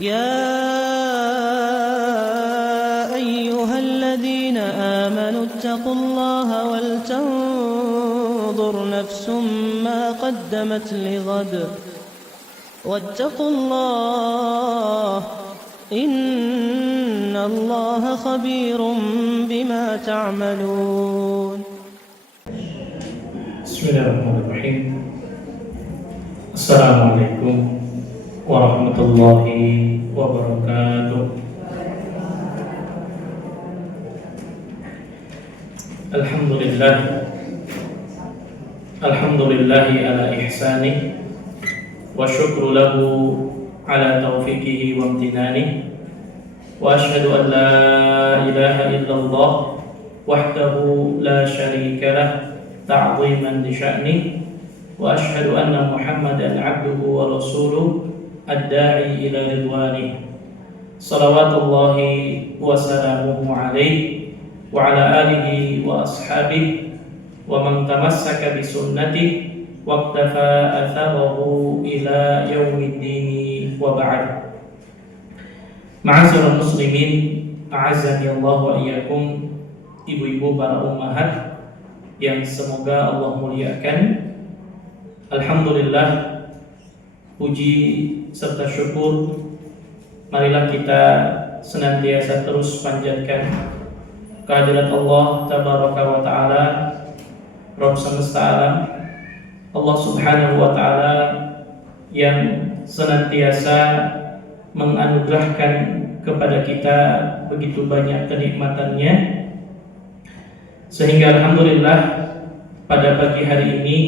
يا أيها الذين آمنوا اتقوا الله ولتنظر نفس ما قدمت لغد واتقوا الله إن الله خبير بما تعملون. Bismillahirrahmanirrahim. Assalamualaikum warahmatullahi wabarakatuh. Alhamdulillahi ala ihsanih wa syukru lahu ala taufiqihi wa amtinani wa ashhadu an la ilaha illallah wahdahu la syarika lah ta'ziman li sya'ni wa ashhadu anna Muhammadan 'abduhu wa rasuluh ad-da'i ila ridwanih salawatullahi wa salamuhu alaihi wa ala alihi wa ashabihi wa man tamassaka bi sunnatihi wa iqtafa atharahu ila yaumiddin wa ba'd. Ma'asyiral muslimin, a'azzani Allah wa iyyakum, ibu-ibu para ummahat yang semoga Allah muliakan. Alhamdulillah, puji serta syukur marilah kita senantiasa terus panjatkan kehadirat Allah tabaraka wa ta'ala, Rabb semesta alam, Allah subhanahu wa ta'ala yang senantiasa menganugerahkan kepada kita begitu banyak kenikmatannya, sehingga alhamdulillah pada pagi hari ini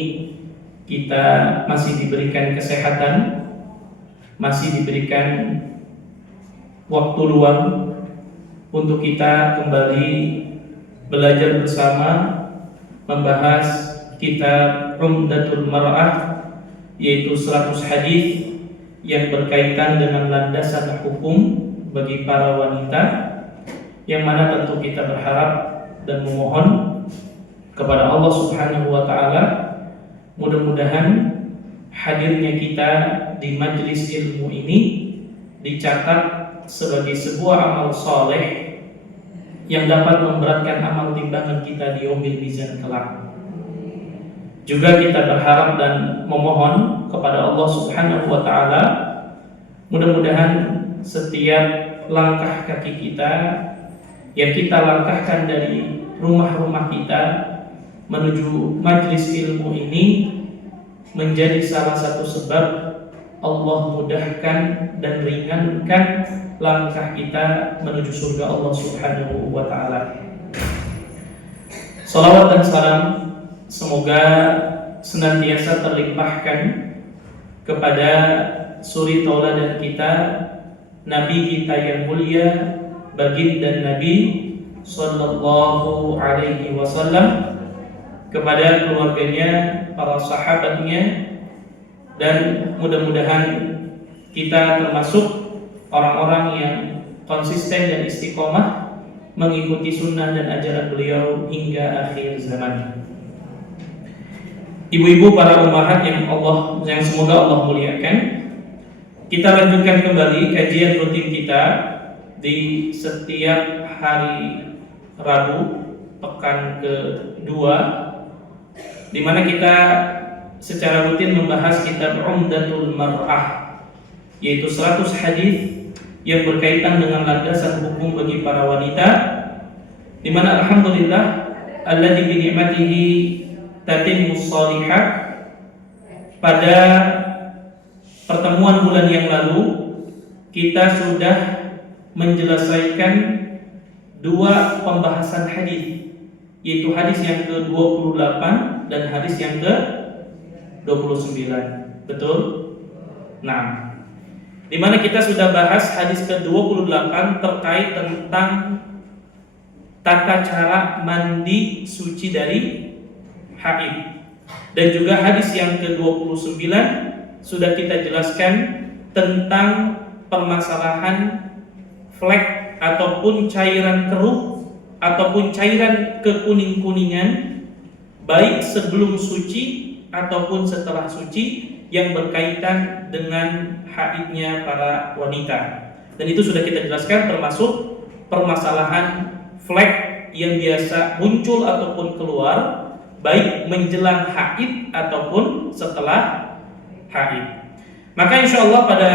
kita masih diberikan kesehatan, masih diberikan waktu luang untuk kita kembali belajar bersama membahas kitab Umdatul Mar'ah, yaitu 100 hadis yang berkaitan dengan landasan hukum bagi para wanita, yang mana tentu kita berharap dan memohon kepada Allah Subhanahu wa ta'ala mudah-mudahan hadirnya kita di majelis ilmu ini dicatat sebagai sebuah amal soleh yang dapat memberatkan amal timbangan kita di yaumil mizan kelak. Juga kita berharap dan memohon kepada Allah Subhanahu wa ta'ala mudah-mudahan setiap langkah kaki kita yang kita langkahkan dari rumah-rumah kita menuju majelis ilmu ini menjadi salah satu sebab Allah mudahkan dan ringankan langkah kita menuju surga Allah Subhanahu wa ta'ala. Salawat dan salam semoga senantiasa terlimpahkan kepada suri tauladan kita, Nabi kita yang mulia, baginda Nabi sallallahu alaihi wasallam, kepada keluarganya, para sahabatnya, dan mudah-mudahan kita termasuk orang-orang yang konsisten dan istiqomah mengikuti sunnah dan ajaran beliau hingga akhir zaman. Ibu-ibu para ummahat yang semoga Allah muliakan, kita lanjutkan kembali kajian rutin kita di setiap hari Rabu pekan kedua, di mana kita secara rutin membahas kitab Umdatul Mar'ah, yaitu 100 hadis yang berkaitan dengan landasan hukum bagi para wanita, di mana alhamdulillah alladzi bi ni'matihi tatimmus shalihat. Pada pertemuan bulan yang lalu kita sudah menyelesaikan 2 pembahasan hadis, yaitu hadis yang ke-28 dan hadis yang ke-29. Betul? Nah, di mana kita sudah bahas hadis ke-28 terkait tentang tata cara mandi suci dari haid. Dan juga hadis yang ke-29 sudah kita jelaskan tentang permasalahan flek ataupun cairan keruh ataupun cairan kekuning-kuningan baik sebelum suci ataupun setelah suci yang berkaitan dengan haidnya para wanita. Dan itu sudah kita jelaskan, termasuk permasalahan flek yang biasa muncul ataupun keluar baik menjelang haid ataupun setelah haid. Maka insya Allah pada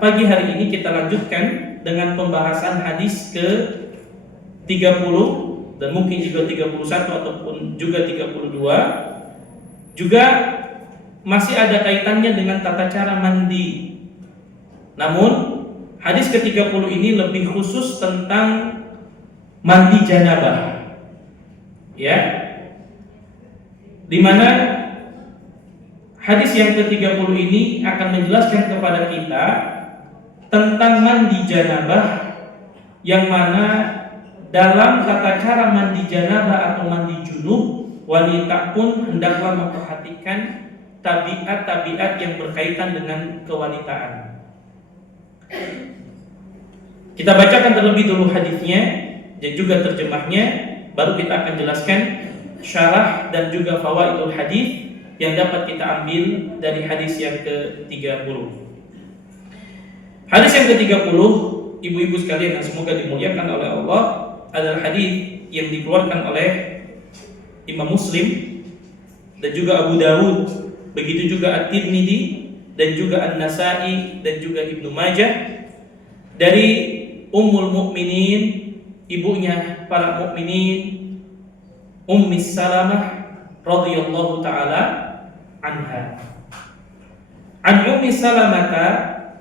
pagi hari ini kita lanjutkan dengan pembahasan hadis ke 30 dan mungkin juga 31 ataupun juga 32, juga masih ada kaitannya dengan tata cara mandi. Namun hadis ke-30 ini lebih khusus tentang mandi janabah, ya, di mana hadis yang ke-30 ini akan menjelaskan kepada kita tentang mandi janabah, yang mana dalam tata cara mandi janabah atau mandi junub, wanita pun hendaklah memperhatikan tabiat-tabiat yang berkaitan dengan kewanitaan. Kita bacakan terlebih dulu hadisnya dan juga terjemahnya, baru kita akan jelaskan syarah dan juga fawaidul hadis yang dapat kita ambil dari hadis yang ke-30. Hadis yang ke-30, ibu-ibu sekalian yang semoga dimuliakan oleh Allah, adalah hadis yang dikeluarkan oleh Imam Muslim dan juga Abu Dawud, begitu juga At-Tirmidzi dan juga An-Nasa'i dan juga Ibnu Majah, dari Ummul Mukminin, ibunya para mukminin, Ummi Salamah radhiyallahu taala anha. An Ummi Salamah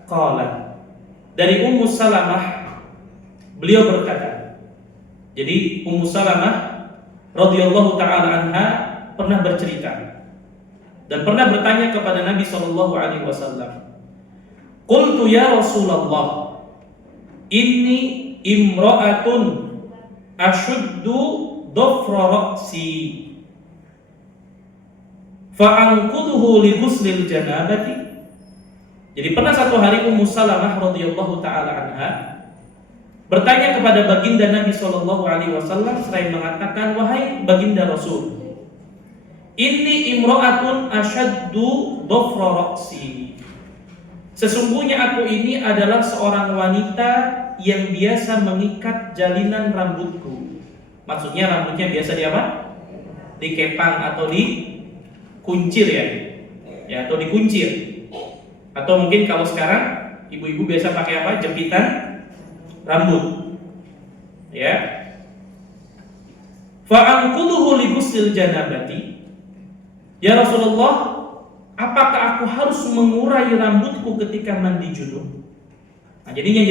qalat, dari Ummu Salamah beliau berkata. Jadi Ummu Salamah radhiyallahu taala anha pernah bercerita dan pernah bertanya kepada Nabi sallallahu alaihi wasallam, "Qultu ya Rasulullah, inni imra'atun ashuddu dhafra ra'si fa'anquduhu li ghuslil janabati." Jadi pernah satu hari Ummu Salamah radhiyallahu taala anha bertanya kepada baginda Nabi sallallahu alaihi wasallam seraya mengatakan, "Wahai baginda Rasul, inni imra'atun ashaddu dhafra ra'si." Sesungguhnya aku ini adalah seorang wanita yang biasa mengikat jalinan rambutku. Maksudnya rambutnya biasa di apa? Dikepang atau dikuncir, ya atau dikuncir. Atau mungkin kalau sekarang ibu-ibu biasa pakai apa? Jepitan rambut, ya. Fa'anquduhu li ghusl janabati. Ya Rasulullah, apakah aku harus mengurai rambutku ketika mandi junub? Nah, jadinya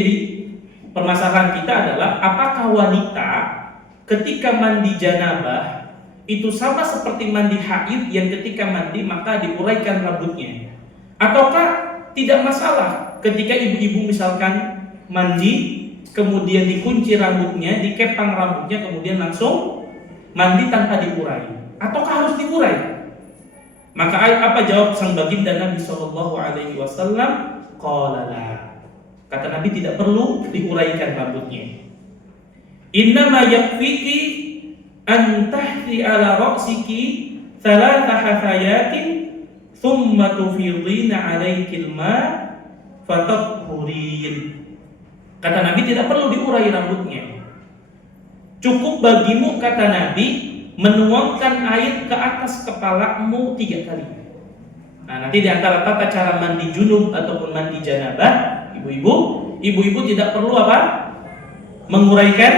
permasalahan kita adalah apakah wanita ketika mandi janabah itu sama seperti mandi haid yang ketika mandi maka diuraikan rambutnya, ataukah tidak masalah ketika ibu-ibu misalkan mandi kemudian dikunci rambutnya, dikepang rambutnya, kemudian langsung mandi tanpa diurai, ataukah harus diurai? Maka apa jawab sang baginda Nabi sallallahu alaihi wasallam? Qala la. Kata Nabi, tidak perlu diuraikan rambutnya. Innama yakfiki an tahthi ala ra'siki thalatha hafayatin thumma tufidhina alaikil ma fatathurin. Kata Nabi, tidak perlu diurai rambutnya. Cukup bagimu, kata Nabi, menuangkan air ke atas kepalamu 3 kali. Nah, nanti di antara tata cara mandi junub ataupun mandi janabah, ibu-ibu tidak perlu apa? Menguraikan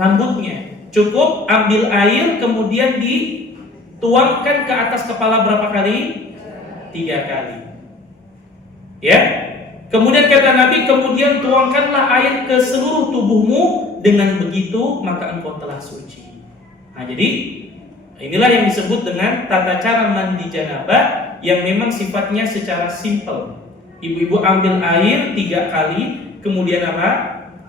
rambutnya. Cukup ambil air kemudian dituangkan ke atas kepala berapa kali? 3 kali. Ya. Kemudian kata Nabi, kemudian tuangkanlah air ke seluruh tubuhmu, dengan begitu maka engkau telah suci. Nah, jadi inilah yang disebut dengan tata cara mandi janabah yang memang sifatnya secara simpel. Ibu-ibu ambil air 3 kali, kemudian apa?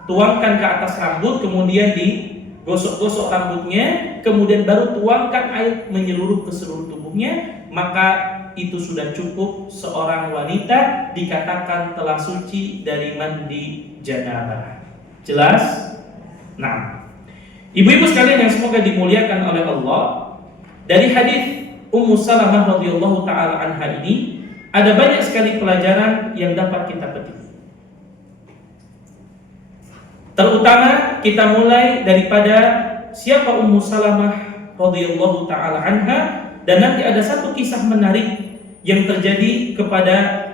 Tuangkan ke atas rambut, kemudian digosok-gosok rambutnya, kemudian baru tuangkan air menyeluruh ke seluruh tubuhnya, maka itu sudah cukup seorang wanita dikatakan telah suci dari mandi janabah. Jelas? Nah, ibu-ibu sekalian yang semoga dimuliakan oleh Allah, dari hadis Ummu Salamah radhiyallahu taala anha ini ada banyak sekali pelajaran yang dapat kita petik. Terutama kita mulai daripada siapa Ummu Salamah radhiyallahu taala anha, dan nanti ada satu kisah menarik yang terjadi kepada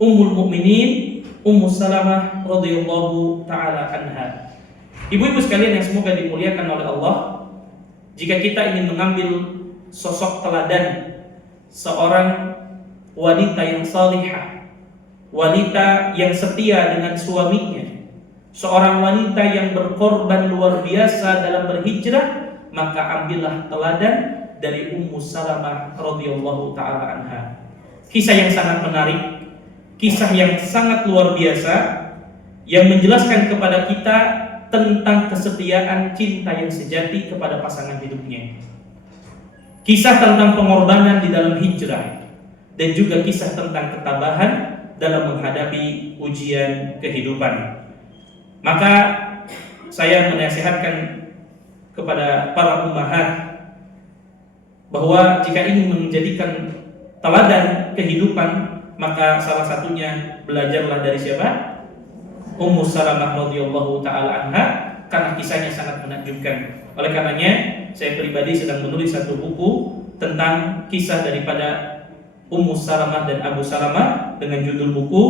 Ummul Mukminin Ummu Salamah radhiyallahu taala anha. Ibu-ibu sekalian yang semoga dimuliakan oleh Allah, jika kita ingin mengambil sosok teladan seorang wanita yang salihah, wanita yang setia dengan suaminya, seorang wanita yang berkorban luar biasa dalam berhijrah, maka ambillah teladan dari Ummu Salamah radhiyallahu taala anha. Kisah yang sangat menarik, kisah yang sangat luar biasa, yang menjelaskan kepada kita tentang kesetiaan cinta yang sejati kepada pasangan hidupnya. Kisah tentang pengorbanan di dalam hijrah, dan juga kisah tentang ketabahan dalam menghadapi ujian kehidupan. Maka saya menasihatkan kepada para ummahat bahwa jika ingin menjadikan teladan kehidupan, maka salah satunya belajarlah dari siapa? Ummu Salamah radhiyallahu taala anha, karena kisahnya sangat menakjubkan. Oleh karenanya, saya pribadi sedang menulis satu buku tentang kisah daripada Ummu Salamah dan Abu Salamah dengan judul buku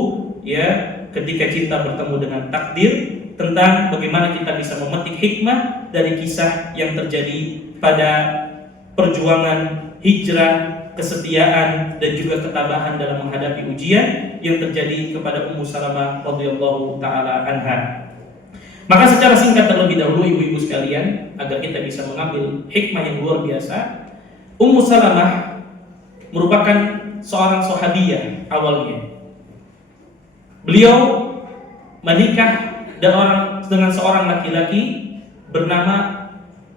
Ketika Cinta Bertemu dengan Takdir, tentang bagaimana kita bisa memetik hikmah dari kisah yang terjadi pada perjuangan hijrah, kesetiaan, dan juga ketabahan dalam menghadapi ujian yang terjadi kepada Ummu Salamah radhiyallahu taala anha. Maka secara singkat terlebih dahulu, ibu-ibu sekalian, agar kita bisa mengambil hikmah yang luar biasa, Ummu Salamah merupakan seorang sahabiyah awalnya. Beliau menikah dengan seorang laki-laki bernama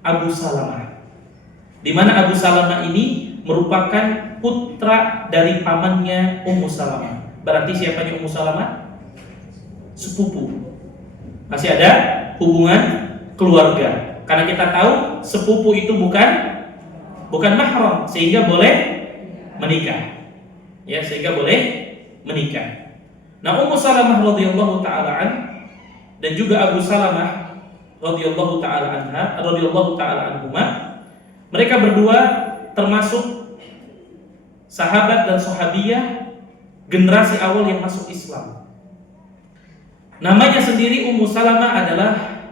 Abu Salamah, di mana Abu Salamah ini merupakan putra dari pamannya Ummu Salamah. Berarti siapanya Ummu Salamah? Sepupu. Masih ada hubungan keluarga. Karena kita tahu sepupu itu bukan mahram, sehingga boleh menikah. Ya, sehingga boleh menikah. Nah, Ummu Salamah radhiyallahu taala dan juga Abu Salamah radhiyallahu taala anhuma, mereka berdua termasuk sahabat dan sahabiyah generasi awal yang masuk Islam. Namanya sendiri Ummu Salamah adalah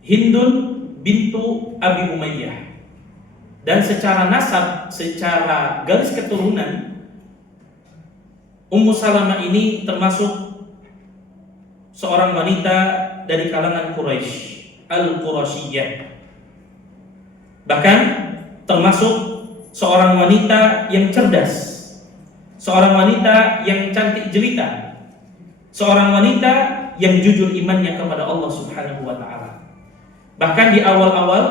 Hindun bintu Abi Umayyah. Dan secara nasab, secara garis keturunan, Ummu Salamah ini termasuk seorang wanita dari kalangan Quraisy, Al-Qurasyiyyah. Bahkan termasuk seorang wanita yang cerdas, seorang wanita yang cantik jelita, seorang wanita yang jujur imannya kepada Allah Subhanahu wa taala. Bahkan di awal-awal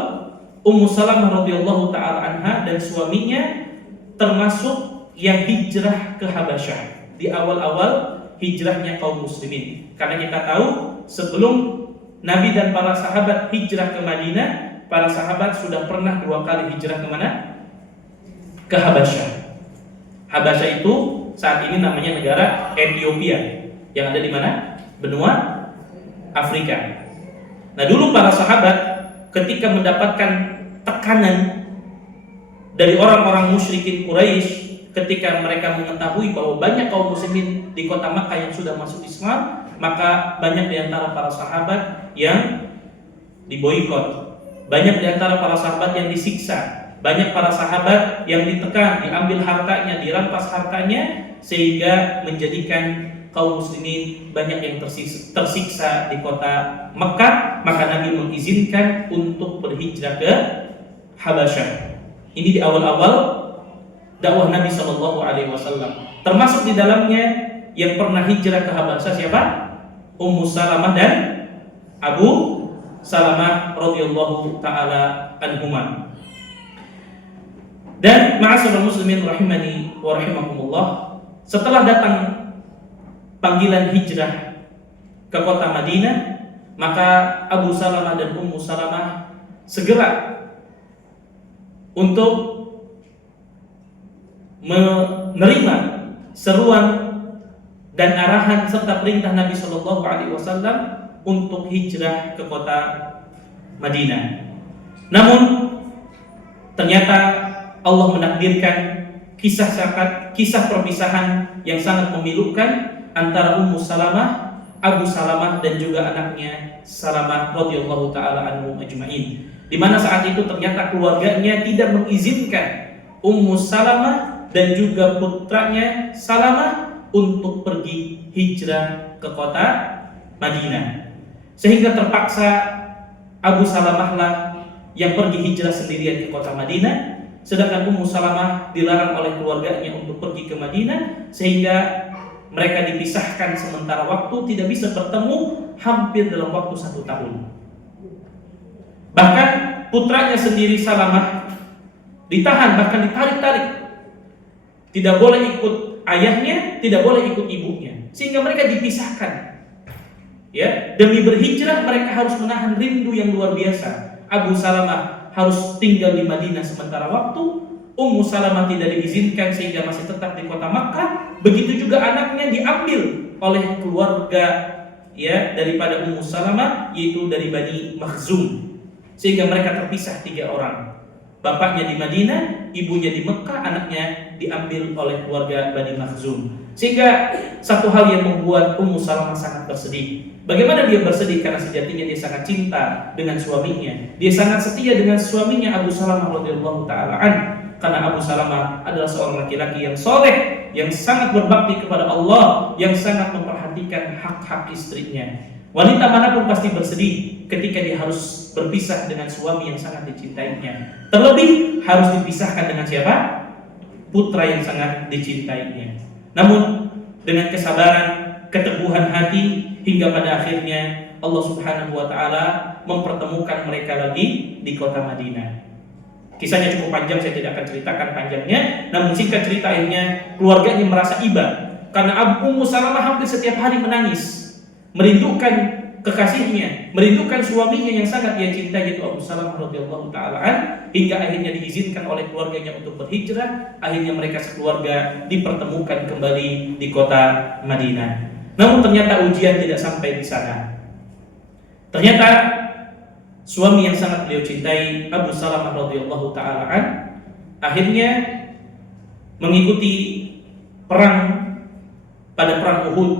Ummu Salamah radhiyallahu taala anha dan suaminya termasuk yang hijrah ke Habasyah di awal-awal hijrahnya kaum muslimin. Karena kita tahu sebelum Nabi dan para sahabat hijrah ke Madinah, para sahabat sudah pernah 2 kali hijrah ke mana? Ke Habasyah. Habasyah itu saat ini namanya negara Ethiopia, yang ada di mana? Benua Afrika. Nah, dulu para sahabat ketika mendapatkan tekanan dari orang-orang musyrikin Quraisy, ketika mereka mengetahui bahwa banyak kaum muslimin di kota Makkah yang sudah masuk Islam, maka banyak di antara para sahabat yang diboikot, banyak di antara para sahabat yang disiksa, banyak para sahabat yang ditekan, diambil hartanya, dirampas hartanya, sehingga menjadikan kaum muslimin banyak yang tersiksa di kota Makkah. Maka Nabi mengizinkan untuk berhijrah ke Habasyah. Ini di awal-awal dakwah Nabi Shallallahu Alaihi Wasallam. Termasuk di dalamnya yang pernah hijrah ke Habasyah siapa? Ummu Salamah dan Abu Salamah radhiyallahu taala anhuma. Dan ma'asyiral muslimin rahimani wa rahimakumullah, setelah datang panggilan hijrah ke kota Madinah, maka Abu Salamah dan Ummu Salamah segera untuk menerima seruan dan arahan serta perintah Nabi Shallallahu Alaihi Wasallam untuk hijrah ke kota Madinah. Namun ternyata Allah menakdirkan kisah perpisahan yang sangat memilukan antara Ummu Salamah, Abu Salamah dan juga anaknya Salamah radhiyallahu taala anhum ajma'in. Di mana saat itu ternyata keluarganya tidak mengizinkan Ummu Salamah dan juga putranya Salamah untuk pergi hijrah ke kota Madinah. Sehingga terpaksa Abu Salamah lah yang pergi hijrah sendirian ke kota Madinah, sedangkan Ummu Salamah dilarang oleh keluarganya untuk pergi ke Madinah, sehingga mereka dipisahkan sementara waktu, tidak bisa bertemu hampir dalam waktu 1 tahun. Bahkan putranya sendiri Salamah ditahan, bahkan ditarik-tarik, tidak boleh ikut ayahnya, tidak boleh ikut ibunya, sehingga mereka dipisahkan. Ya, demi berhijrah mereka harus menahan rindu yang luar biasa. Abu Salamah harus tinggal di Madinah sementara waktu, Ummu Salamah tidak diizinkan sehingga masih tetap di kota Makkah. Begitu juga anaknya diambil oleh keluarga ya daripada Ummu Salamah, yaitu dari Bani Makhzum, sehingga mereka terpisah 3 orang. Bapaknya di Madinah, ibunya di Mekah, anaknya diambil oleh keluarga Bani Makhzum. Sehingga satu hal yang membuat Ummu Salamah sangat bersedih. Bagaimana dia bersedih? Karena sejatinya dia sangat cinta dengan suaminya. Dia sangat setia dengan suaminya Abu Salamah radhiyallahu taala an. Karena Abu Salamah adalah seorang laki-laki yang soleh, yang sangat berbakti kepada Allah, yang sangat memperhatikan hak-hak istrinya. Wanita manapun pasti bersedih ketika dia harus berpisah dengan suami yang sangat dicintainya. Terlebih harus dipisahkan dengan siapa? Putra yang sangat dicintainya. Namun dengan kesabaran, keteguhan hati, hingga pada akhirnya Allah Subhanahu wa taala mempertemukan mereka lagi di kota Madinah. Kisahnya cukup panjang, saya tidak akan ceritakan panjangnya. Namun singkat cerita, akhirnya keluarganya merasa iba karena Ummu Salamah hampir setiap hari menangis, merindukan kekasihnya, merindukan suaminya yang sangat dia cintai, yaitu Abu Salamah radhiyallahu taala an, hingga akhirnya diizinkan oleh keluarganya untuk berhijrah. Akhirnya mereka sekeluarga dipertemukan kembali di kota Madinah. Namun ternyata ujian tidak sampai di sana. Ternyata suami yang sangat beliau cintai, Abu Salamah radhiyallahu taala an, akhirnya mengikuti perang pada perang Uhud.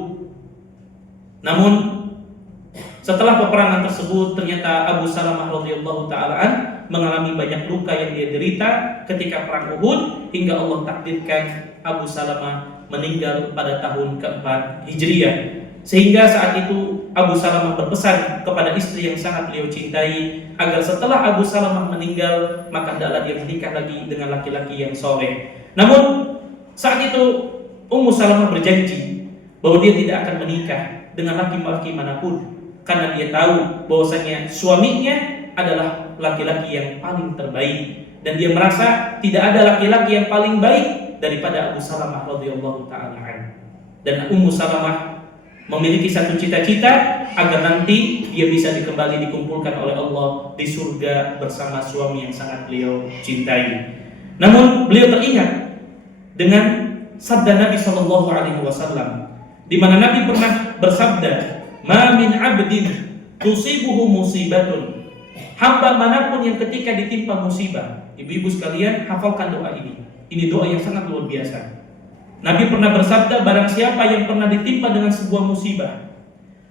Namun setelah peperangan tersebut ternyata Abu Salamah radhiyallahu taala an mengalami banyak luka yang dia derita ketika perang Uhud, hingga Allah takdirkan Abu Salamah meninggal pada tahun ke-4 Hijriah. Sehingga saat itu Abu Salamah berpesan kepada istri yang sangat beliau cintai agar setelah Abu Salamah meninggal maka hendaklah dia menikah lagi dengan laki-laki yang soleh. Namun saat itu Ummu Salamah berjanji bahwa dia tidak akan menikah dengan laki-laki manapun, karena dia tahu bahwasanya suaminya adalah laki-laki yang paling terbaik, dan dia merasa tidak ada laki-laki yang paling baik daripada Abu Salamah radhiyallahu taala anhu. Dan Ummu Salamah memiliki satu cita-cita agar nanti dia bisa dikumpulkan oleh Allah di surga bersama suami yang sangat beliau cintai. Namun beliau teringat dengan sabda Nabi Shallallahu Alaihi Wasallam, di mana Nabi pernah bersabda, "Ma min abdin tusibuhu musibatun." Hamba manapun yang ketika ditimpa musibah, ibu-ibu sekalian hafalkan doa ini. Ini doa yang sangat luar biasa. Nabi pernah bersabda, barang siapa yang pernah ditimpa dengan sebuah musibah,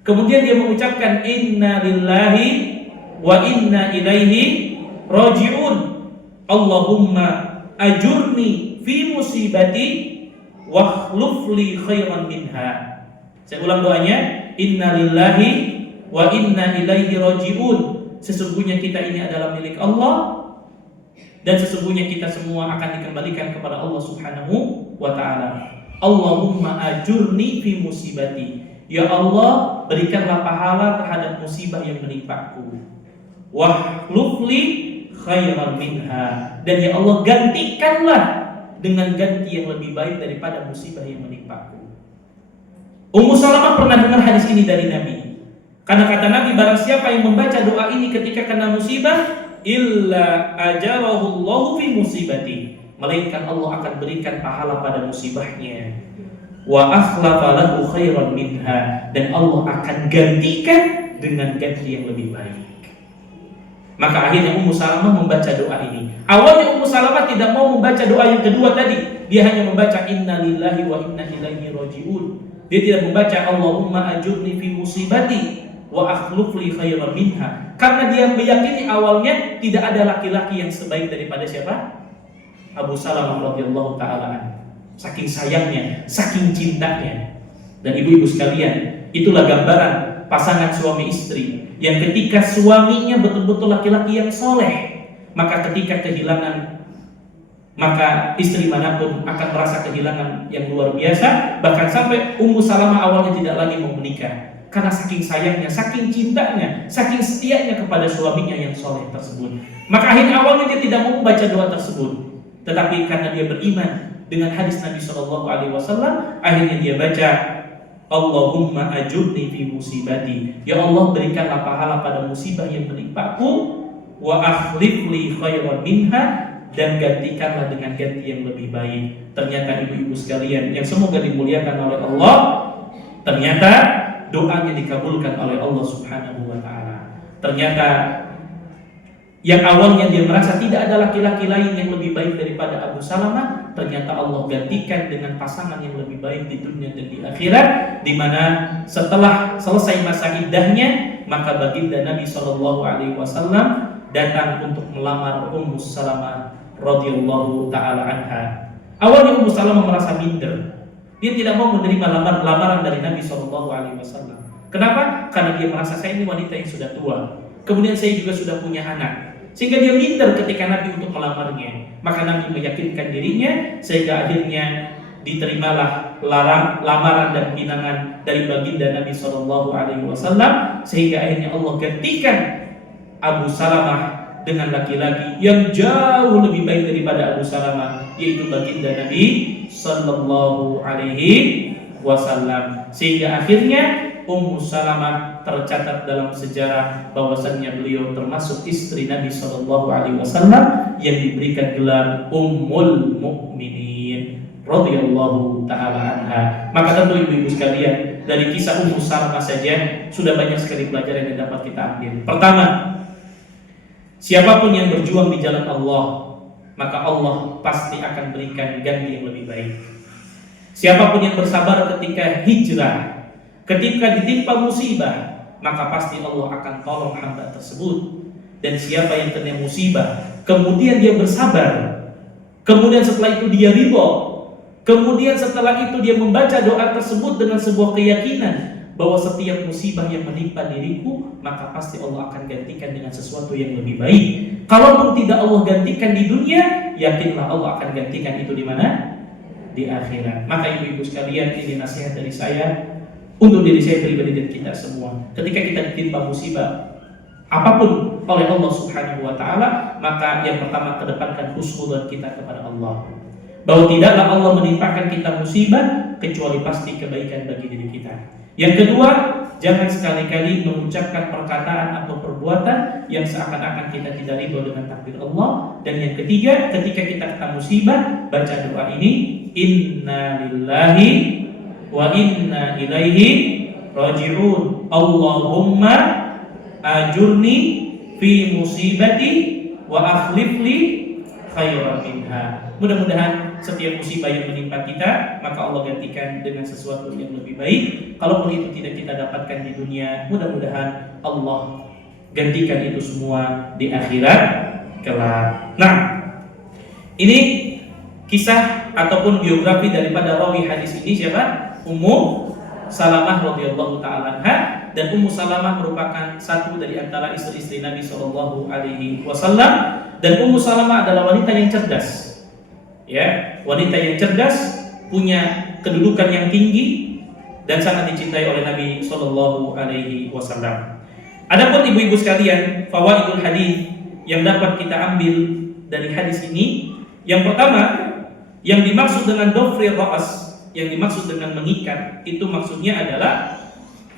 kemudian dia mengucapkan inna lillahi wa inna ilaihi raji'un, Allahumma ajurni fi musibati wa akhlufli khairan minha. Saya ulang doanya, inna lillahi wa inna ilaihi raji'un. Sesungguhnya kita ini adalah milik Allah, dan sesungguhnya kita semua akan dikembalikan kepada Allah Subhanahu wa ta'ala. Allahumma ajurni fi musibati. Ya Allah, berikanlah pahala terhadap musibah yang menimpaku. Wahlufli khairan minha. Dan ya Allah, gantikanlah dengan ganti yang lebih baik daripada musibah yang menimpaku. Ummu Salamah pernah dengar hadis ini dari Nabi. Karena kata Nabi, barang siapa yang membaca doa ini ketika kena musibah, illa ajarahullahu fi musibati, melainkan Allah akan berikan pahala pada musibahnya. wa akhlafa lahu khairan minha, dan Allah akan gantikan dengan ganti yang lebih baik. Maka akhirnya Ummu Salamah membaca doa ini. Awalnya Ummu Salamah tidak mau membaca doa yang kedua tadi. Dia hanya membaca inna lillahi wa inna ilaihi raji'un. Dia tidak membaca Allahumma ajurni fi musibati wa akhluf li khairan minha. Karena dia meyakini awalnya tidak ada laki-laki yang sebaik daripada siapa? Abu Salamah radhiyallahu taala. Saking sayangnya, saking cintanya. Dan ibu-ibu sekalian, itulah gambaran pasangan suami istri yang ketika suaminya betul-betul laki-laki yang soleh, maka ketika kehilangan, maka istri manapun akan merasa kehilangan yang luar biasa. Bahkan sampai Ummu Salamah awalnya tidak lagi mau menikah karena saking sayangnya, saking cintanya, saking setianya kepada suaminya yang soleh tersebut. Maka akhirnya awalnya dia tidak mau membaca doa tersebut, tetapi karena dia beriman dengan hadis Nabi SAW, akhirnya dia baca Allahumma ajurni fi musibati, ya Allah berikanlah pahala pada musibah yang menimpaku, wa akhlif li khairan minha, dan gantikanlah dengan ganti yang lebih baik. Ternyata ibu-ibu sekalian yang semoga dimuliakan oleh Allah, ternyata doanya dikabulkan oleh Allah Subhanahu wa taala. Ternyata yang awalnya dia merasa tidak ada laki-laki lain yang lebih baik daripada Abu Salamah, ternyata Allah gantikan dengan pasangan yang lebih baik di dunia dan di akhirat, di mana setelah selesai masa iddahnya, maka baginda Nabi SAW datang untuk melamar Ummu Salamah radhiyallahu taala anha. Awalnya Ummu Salamah merasa minder. Dia tidak mau menerima lamaran dari Nabi SAW. Kenapa? Karena dia merasa saya ini wanita yang sudah tua. Kemudian saya juga sudah punya anak. Sehingga dia minder ketika Nabi untuk melamarnya. Maka Nabi meyakinkan dirinya, sehingga akhirnya diterimalah lamaran dan pinangan dari baginda Nabi SAW. Sehingga akhirnya Allah gantikan Abu Salamah dengan laki-laki yang jauh lebih baik daripada Abu Salamah, yaitu baginda Nabi Sallallahu Alaihi Wasallam. Sehingga akhirnya Ummu Salamah tercatat dalam sejarah bahwasannya beliau termasuk istri Nabi Sallallahu Alaihi Wasallam yang diberikan gelar Ummul Mukminin radhiyallahu taala anha. Maka tentu ibu-ibu sekalian, dari kisah Ummu Salamah saja sudah banyak sekali pelajaran yang dapat kita ambil. Pertama, siapapun yang berjuang di jalan Allah, maka Allah pasti akan berikan ganti yang lebih baik. Siapapun yang bersabar ketika hijrah, ketika ditimpa musibah, maka pasti Allah akan tolong hamba tersebut. Dan siapa yang kena musibah, kemudian dia bersabar, kemudian setelah itu dia ridho, kemudian setelah itu dia membaca doa tersebut dengan sebuah keyakinan bahwa setiap musibah yang menimpa diriku, maka pasti Allah akan gantikan dengan sesuatu yang lebih baik. Kalaupun tidak Allah gantikan di dunia, yakinlah Allah akan gantikan itu di mana? Di akhirat. Maka ibu-ibu sekalian, ini nasihat dari saya untuk diri saya pribadi dan kita semua. Ketika kita ditimpa musibah apapun oleh Allah Subhanahu wa taala, maka yang pertama kedepankan husnudzon kita kepada Allah, bahwa tidaklah Allah menimpakan kita musibah kecuali pasti kebaikan bagi diri kita. Yang kedua, jangan sekali-kali mengucapkan perkataan atau perbuatan yang seakan-akan kita tidak ridho dengan takdir Allah. Dan yang ketiga, ketika kita kena musibah, baca doa ini, inna lillahi wa inna ilaihi raji'un, Allahumma ajurni fi musibati wa akhlif li khairan minha. Mudah-mudahan setiap musibah yang menimpa kita, maka Allah gantikan dengan sesuatu yang lebih baik. Kalaupun itu tidak kita dapatkan di dunia, mudah-mudahan Allah gantikan itu semua di akhirat kelak. Nah, ini kisah ataupun biografi daripada rawi hadis ini siapa? Ummu Salamah radhiyallahu taala anha. Dan Ummu Salamah merupakan satu dari antara istri-istri Nabi Shallallahu Alaihi Wasallam. Dan Ummu Salamah adalah wanita yang cerdas, ya, wanita yang cerdas, punya kedudukan yang tinggi dan sangat dicintai oleh Nabi Shallallahu Alaihi Wasallam. Adapun ibu-ibu sekalian, fawaidul hadis yang dapat kita ambil dari hadis ini, yang pertama, yang dimaksud dengan dhofri ra's, yang dimaksud dengan mengikat, itu maksudnya adalah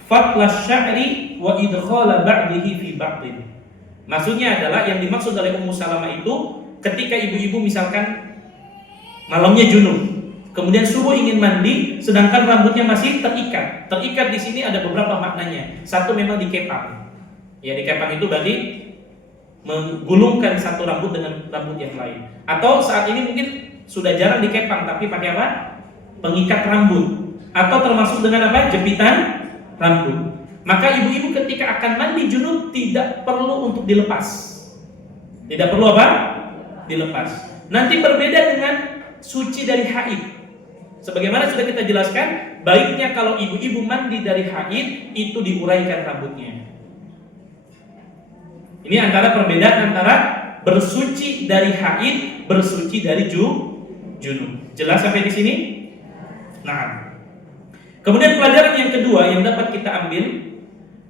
fatlas sya'ri wa idkhala ba'dihi fi ba'din. Maksudnya adalah yang dimaksud oleh Ummu Salamah itu ketika ibu-ibu misalkan malamnya junub, kemudian subuh ingin mandi, sedangkan rambutnya masih terikat. Terikat di sini ada beberapa maknanya. Satu memang dikepang. Ya, dikepang itu berarti menggulungkan satu rambut dengan rambut yang lain. Atau saat ini mungkin sudah jarang dikepang, tapi pakai apa? Pengikat rambut. Atau termasuk dengan apa? Jepitan rambut. Maka ibu-ibu ketika akan mandi junub tidak perlu untuk dilepas. Tidak perlu apa? Dilepas. Nanti berbeda dengan suci dari haid. Sebagaimana sudah kita jelaskan, baiknya kalau ibu-ibu mandi dari haid itu diuraikan rambutnya. Ini antara perbedaan antara bersuci dari haid, bersuci dari junub. Jelas sampai di sini? Nah. Kemudian pelajaran yang kedua yang dapat kita ambil,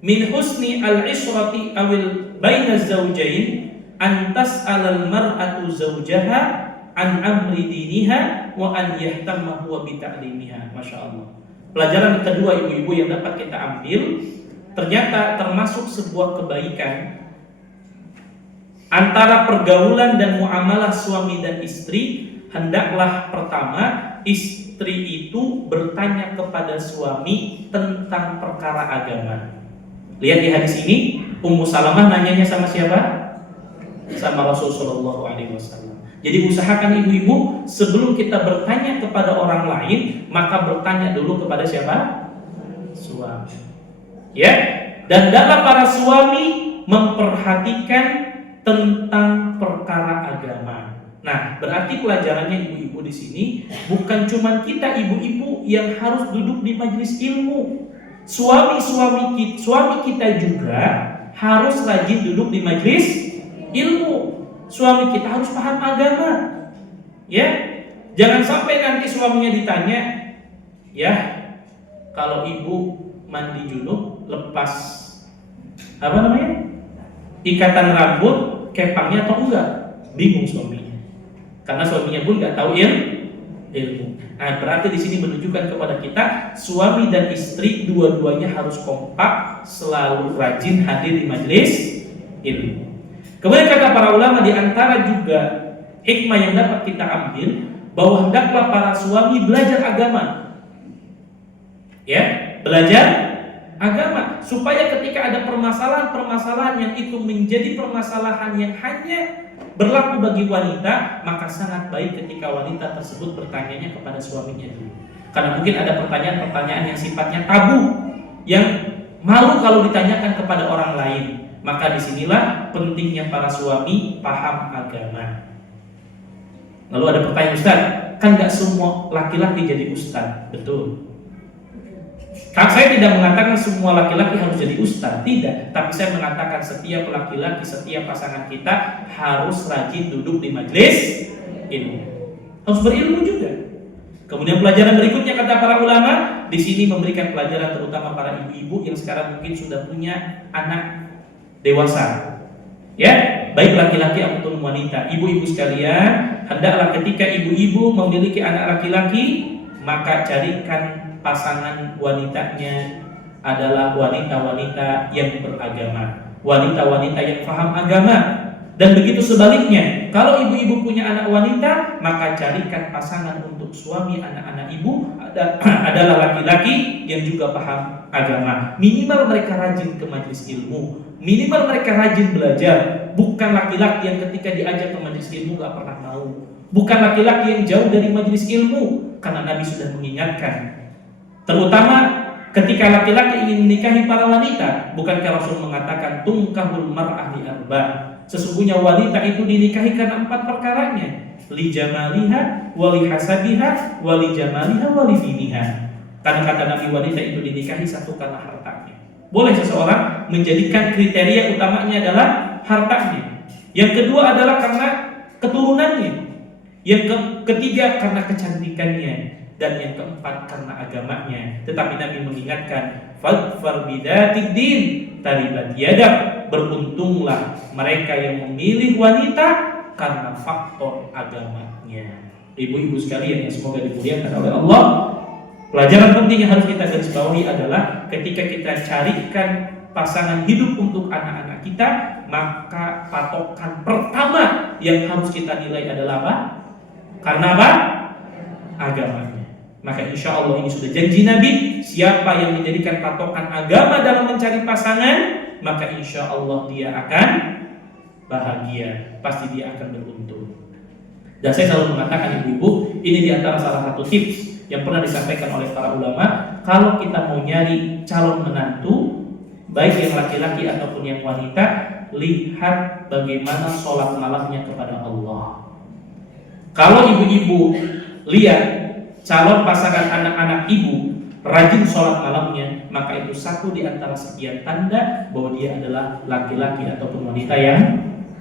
min husni al-ishrati awil baina zawjain an tas'alal mar'atu zawjaha an amri diniha wa an yahtamma huwa bi ta'limiha. Masyaallah. Pelajaran kedua ibu-ibu yang dapat kita ambil, ternyata termasuk sebuah kebaikan antara pergaulan dan muamalah suami dan istri. Hendaklah pertama istri itu bertanya kepada suami tentang perkara agama. Lihat di hadis ini, Ummu Salamah nanyanya sama siapa? Sama Rasulullah SAW. Jadi usahakan ibu-ibu sebelum kita bertanya kepada orang lain, maka bertanya dulu kepada siapa? Suami. Ya. Dan dalam para suami memperhatikan tentang perkara agama. Nah, berarti pelajarannya ibu-ibu di sini bukan cuma kita ibu-ibu yang harus duduk di majelis ilmu. Suami kita juga harus rajin duduk di majelis ilmu. Suami kita harus paham agama. Ya. Jangan sampai nanti suaminya ditanya, "Ya, kalau ibu mandi junub lepas apa namanya? Ikatan rambut, kepangnya atau enggak?" Bingung suaminya. Karena suaminya pun nggak tahu ilmu. Nah, berarti di sini menunjukkan kepada kita suami dan istri dua-duanya harus kompak, selalu rajin hadir di majelis ilmu. Kemudian kata para ulama, di antara juga hikmah yang dapat kita ambil bahwa hendaklah para suami belajar agama. Ya, belajar agama supaya ketika ada permasalahan-permasalahan yang itu menjadi permasalahan yang hanya berlaku bagi wanita, maka sangat baik ketika wanita tersebut bertanyanya kepada suaminya dulu. Karena mungkin ada pertanyaan-pertanyaan yang sifatnya tabu, yang malu kalau ditanyakan kepada orang lain. Maka disinilah pentingnya para suami paham agama. Lalu ada pertanyaan, Ustaz, kan gak semua laki-laki jadi ustaz? Betul. Saya tidak mengatakan semua laki-laki harus jadi ustaz, tidak. Tapi saya mengatakan setiap laki-laki, setiap pasangan kita harus rajin duduk di majelis ilmu. Harus berilmu juga. Kemudian pelajaran berikutnya kata para ulama, di sini memberikan pelajaran terutama para ibu-ibu yang sekarang mungkin sudah punya anak dewasa. Ya, baik laki-laki ataupun wanita. Ibu-ibu sekalian, hendaklah ketika ibu-ibu memiliki anak laki-laki, maka carikan pasangan wanitanya adalah wanita-wanita yang beragama, wanita-wanita yang paham agama. Dan begitu sebaliknya, kalau ibu-ibu punya anak wanita, maka carikan pasangan untuk suami anak-anak ibu adalah laki-laki yang juga paham agama. Minimal mereka rajin ke majelis ilmu, minimal mereka rajin belajar. Bukan laki-laki yang ketika diajak ke majelis ilmu gak pernah mau, bukan laki-laki yang jauh dari majelis ilmu, karena Nabi sudah mengingatkan. Terutama ketika laki-laki ingin menikahi para wanita, bukankah Rasul mengatakan tungkahul mar'ah li arba'? Sesungguhnya wanita itu dinikahi karena 4 perkaranya, li jamaliha, wa li hasabiha, wa li jamaliha, wa li diniha. Karena kata Nabi, wanita itu dinikahi satu karena hartanya. Boleh seseorang menjadikan kriteria utamanya adalah hartanya. Yang kedua adalah karena keturunannya. Yang ketiga karena kecantikannya. Dan yang keempat karena agamanya. Tetapi Nabi mengingatkan, fadfar bidatid din taribat yadak. Beruntunglah mereka yang memilih wanita karena faktor agamanya. Ibu-ibu sekalian yang semoga dimuliakan oleh Allah, pelajaran penting yang harus kita garis bawahi adalah ketika kita carikan pasangan hidup untuk anak-anak kita, maka patokan pertama yang harus kita nilai adalah apa? Karena apa? Agamanya. Maka insya Allah ini sudah janji Nabi, siapa yang menjadikan patokan agama dalam mencari pasangan, maka insya Allah dia akan bahagia, pasti dia akan beruntung. Dan saya selalu mengatakan ibu-ibu, ini diantara salah satu tips yang pernah disampaikan oleh para ulama. Kalau kita mau nyari calon menantu, baik yang laki-laki ataupun yang wanita, lihat bagaimana sholat malamnya kepada Allah. Kalau ibu-ibu lihat calon pasangan anak-anak ibu rajin sholat malamnya, maka itu satu di antara sekian tanda bahwa dia adalah laki-laki ataupun wanita yang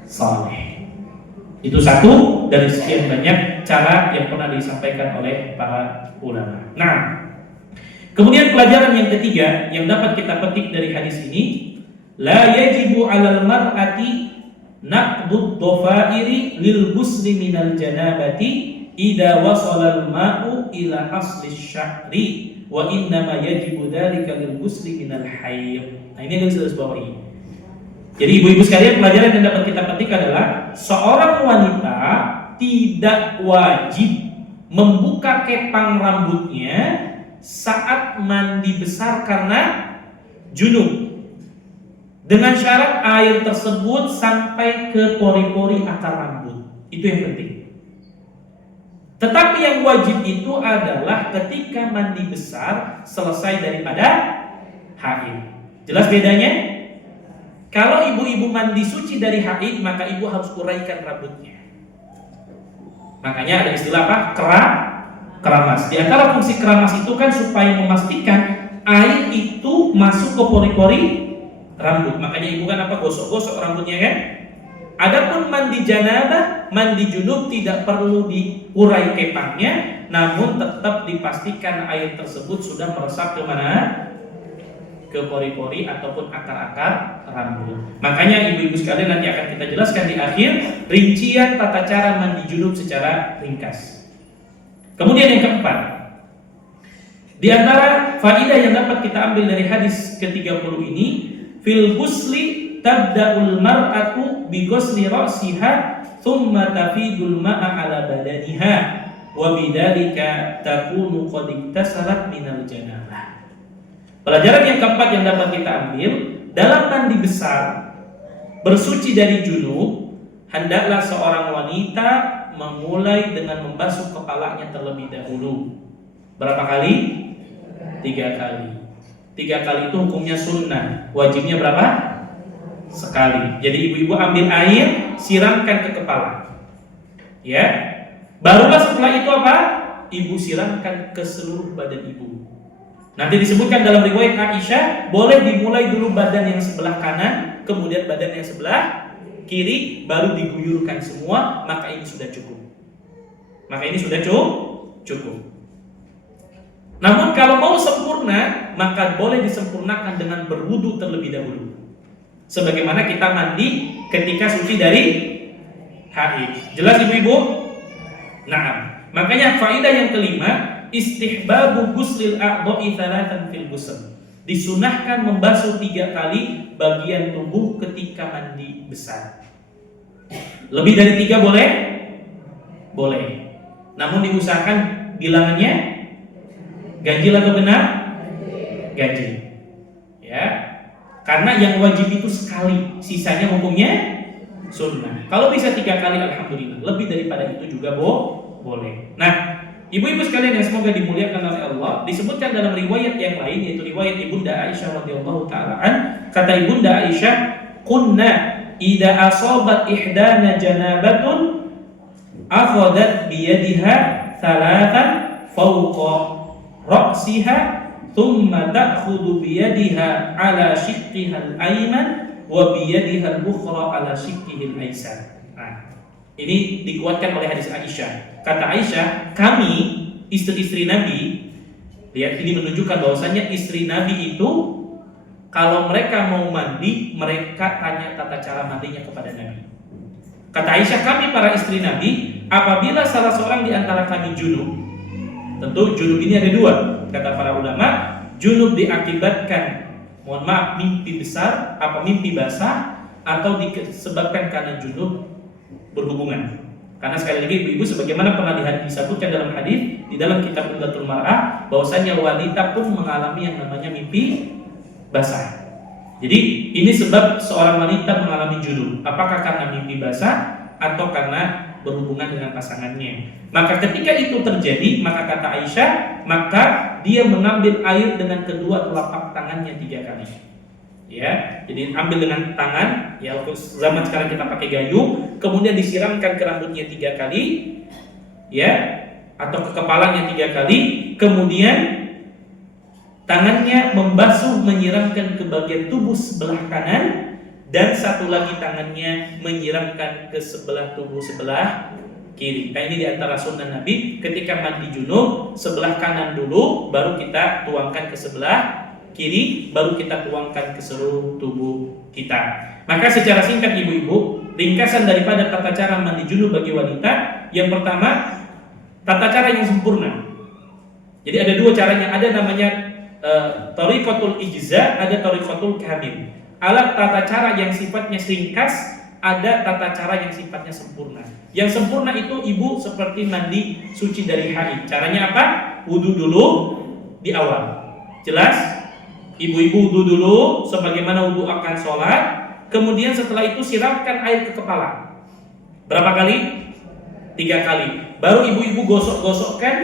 saleh. Itu satu dari sekian banyak cara yang pernah disampaikan oleh para ulama. Nah, kemudian pelajaran yang ketiga yang dapat kita petik dari hadis ini, la yajibu 'alal mar'ati naqdud dhafairi lil ghusli minal janabati idza wasala al-ma'u ila asli sya'ri wa innama yajibu dzalika lil ghusli minal hayd. Nah, ini yang harus bawahi. Jadi ibu-ibu sekalian, pelajaran yang dapat kita petik adalah seorang wanita tidak wajib membuka kepang rambutnya saat mandi besar karena junub, dengan syarat air tersebut sampai ke pori-pori akar rambut. Itu yang penting. Tetapi yang wajib itu adalah ketika mandi besar selesai daripada haid. Jelas bedanya? Kalau ibu-ibu mandi suci dari haid, maka ibu harus uraikan rambutnya. Makanya ada istilah apa? Keramas. Di antara fungsi keramas itu kan supaya memastikan air itu masuk ke pori-pori rambut. Makanya ibu kan apa? Gosok-gosok rambutnya kan? Adapun mandi janabah, mandi junub tidak perlu diurai kepangnya, namun tetap dipastikan air tersebut sudah meresap ke mana? Ke pori-pori ataupun akar-akar rambut. Makanya ibu-ibu sekalian, nanti akan kita jelaskan di akhir rincian tata cara mandi junub secara ringkas. Kemudian yang keempat, di antara faidah yang dapat kita ambil dari hadis ke-30 ini, fil ghusli tabda'ul mar'atu bi ghusli ra'siha thumma tafidul ma'a 'ala badaniha wa bidzalika takunu qad iktasarat minal janabah. Pelajaran yang keempat yang dapat kita ambil, dalam mandi besar bersuci dari junub, hendaklah seorang wanita memulai dengan membasuh kepalanya terlebih dahulu. Berapa kali? 3 kali. 3 kali itu hukumnya sunnah. Wajibnya berapa? Sekali. Jadi ibu-ibu ambil air, siramkan ke kepala. Ya. Barulah setelah itu apa? Ibu siramkan ke seluruh badan ibu. Nanti disebutkan dalam riwayat Aisyah, boleh dimulai dulu badan yang sebelah kanan, kemudian badan yang sebelah kiri, baru diguyurkan semua, maka ini sudah cukup. Cukup. Namun kalau mau sempurna, maka boleh disempurnakan dengan berwudu terlebih dahulu. Sebagaimana kita mandi ketika suci dari haid. Jelas ibu-ibu? Nah, makanya faedah yang kelima, istihbabu ghuslil a'dha'i thalathan fil ghusl. Disunahkan membasuh 3 kali bagian tubuh ketika mandi besar. Lebih dari 3 boleh? Boleh. Namun diusahakan bilangannya ganjil atau benar? Ganjil. Ya. Karena yang wajib itu sekali, sisanya hukumnya sunnah. Kalau bisa 3 kali alhamdulillah. Lebih daripada itu juga boleh. Nah, ibu-ibu sekalian yang semoga dimuliakan oleh Allah, disebutkan dalam riwayat yang lain, yaitu riwayat Ibunda Aisyah radhiyallahu taala an, kata Ibunda Aisyah, "Kunna idza asabat ihdana janabatun akhadhat bi yadiha thalathan fawqa ra'siha thumma ta'khudhu bi yadiha ala shiqqiha al-ayman wa bi yadiha al-ukhra ala shiqqihi al-aysar." Nah, ini dikuatkan oleh hadis Aisyah. Kata Aisyah, kami istri-istri Nabi, lihat ini menunjukkan bahwasannya istri Nabi itu kalau mereka mau mandi, mereka tanya tata cara mandinya kepada Nabi. Kata Aisyah, kami para istri Nabi, apabila salah seorang di antara kami junub, tentu junub ini ada 2, kata para ulama, junub diakibatkan, mohon maaf, mimpi besar, apa mimpi basah, atau disebabkan karena junub berhubungan. Karena sekali lagi ibu-ibu sebagaimana pernah disebutkan dalam hadis di dalam kitab Umdatul Mar'ah bahwasanya wanita pun mengalami yang namanya mimpi basah. Jadi ini sebab seorang wanita mengalami junub. Apakah karena mimpi basah atau karena berhubungan dengan pasangannya? Maka ketika itu terjadi, maka kata Aisyah, maka dia mengambil air dengan kedua telapak tangannya 3 kali. Ya, jadi ambil dengan tangan, ya zaman sekarang kita pakai gayung, kemudian disiramkan ke rambutnya 3 kali, ya, atau ke kepalanya 3 kali, kemudian tangannya membasuh menyiramkan ke bagian tubuh sebelah kanan, dan satu lagi tangannya menyiramkan ke sebelah tubuh sebelah kiri. Nah, ini diantara sunnah Nabi ketika mandi junub, sebelah kanan dulu, baru kita tuangkan ke sebelah kiri, baru kita tuangkan ke seluruh tubuh kita. Maka secara singkat ibu-ibu, ringkasan daripada tata cara mandi junub bagi wanita, yang pertama tata cara yang sempurna. Jadi ada 2 caranya, ada namanya thariqatul ijza, ada thariqatul kamil. Alat tata cara yang sifatnya ringkas, ada tata cara yang sifatnya sempurna. Yang sempurna itu ibu seperti mandi suci dari haid. Caranya apa? Wudu dulu di awal. Jelas? Ibu-ibu wudu dulu sebagaimana wudu akan sholat. Kemudian setelah itu siramkan air ke kepala. Berapa kali? 3 kali. Baru ibu-ibu gosok-gosokkan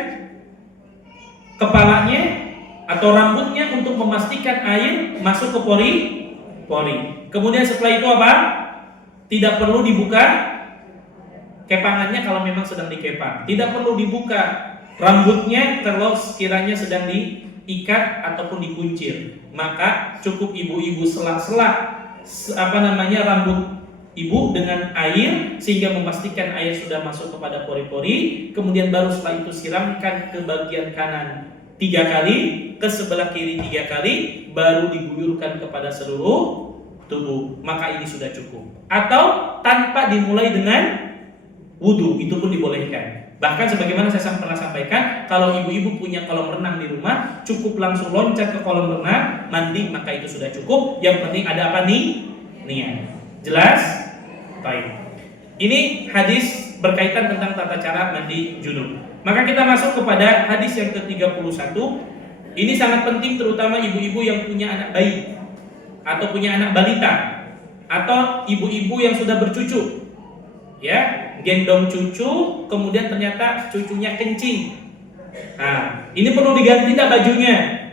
kepalanya atau rambutnya untuk memastikan air masuk ke pori. Kemudian setelah itu apa? Tidak perlu dibuka kepangannya kalau memang sedang dikepang. Tidak perlu dibuka rambutnya kalau sekiranya sedang diikat ataupun dikuncir. Maka cukup ibu-ibu sela-sela rambut ibu dengan air sehingga memastikan air sudah masuk kepada pori-pori. Kemudian baru setelah itu siramkan ke bagian kanan 3 kali, ke sebelah kiri 3 kali, baru diguyurkan kepada seluruh tubuh. Maka ini sudah cukup. Atau tanpa dimulai dengan wudu, itu pun dibolehkan. Bahkan sebagaimana saya pernah sampaikan, kalau ibu-ibu punya kolam renang di rumah, cukup langsung loncat ke kolam renang, mandi, maka itu sudah cukup. Yang penting ada apa nih? Niat. Jelas? Baik. Ini hadis berkaitan tentang tata cara mandi junub. Maka kita masuk kepada hadis yang ke-31. Ini sangat penting terutama ibu-ibu yang punya anak bayi atau punya anak balita atau ibu-ibu yang sudah bercucu. Ya, gendong cucu, kemudian ternyata cucunya kencing. Nah, ini perlu diganti tak bajunya?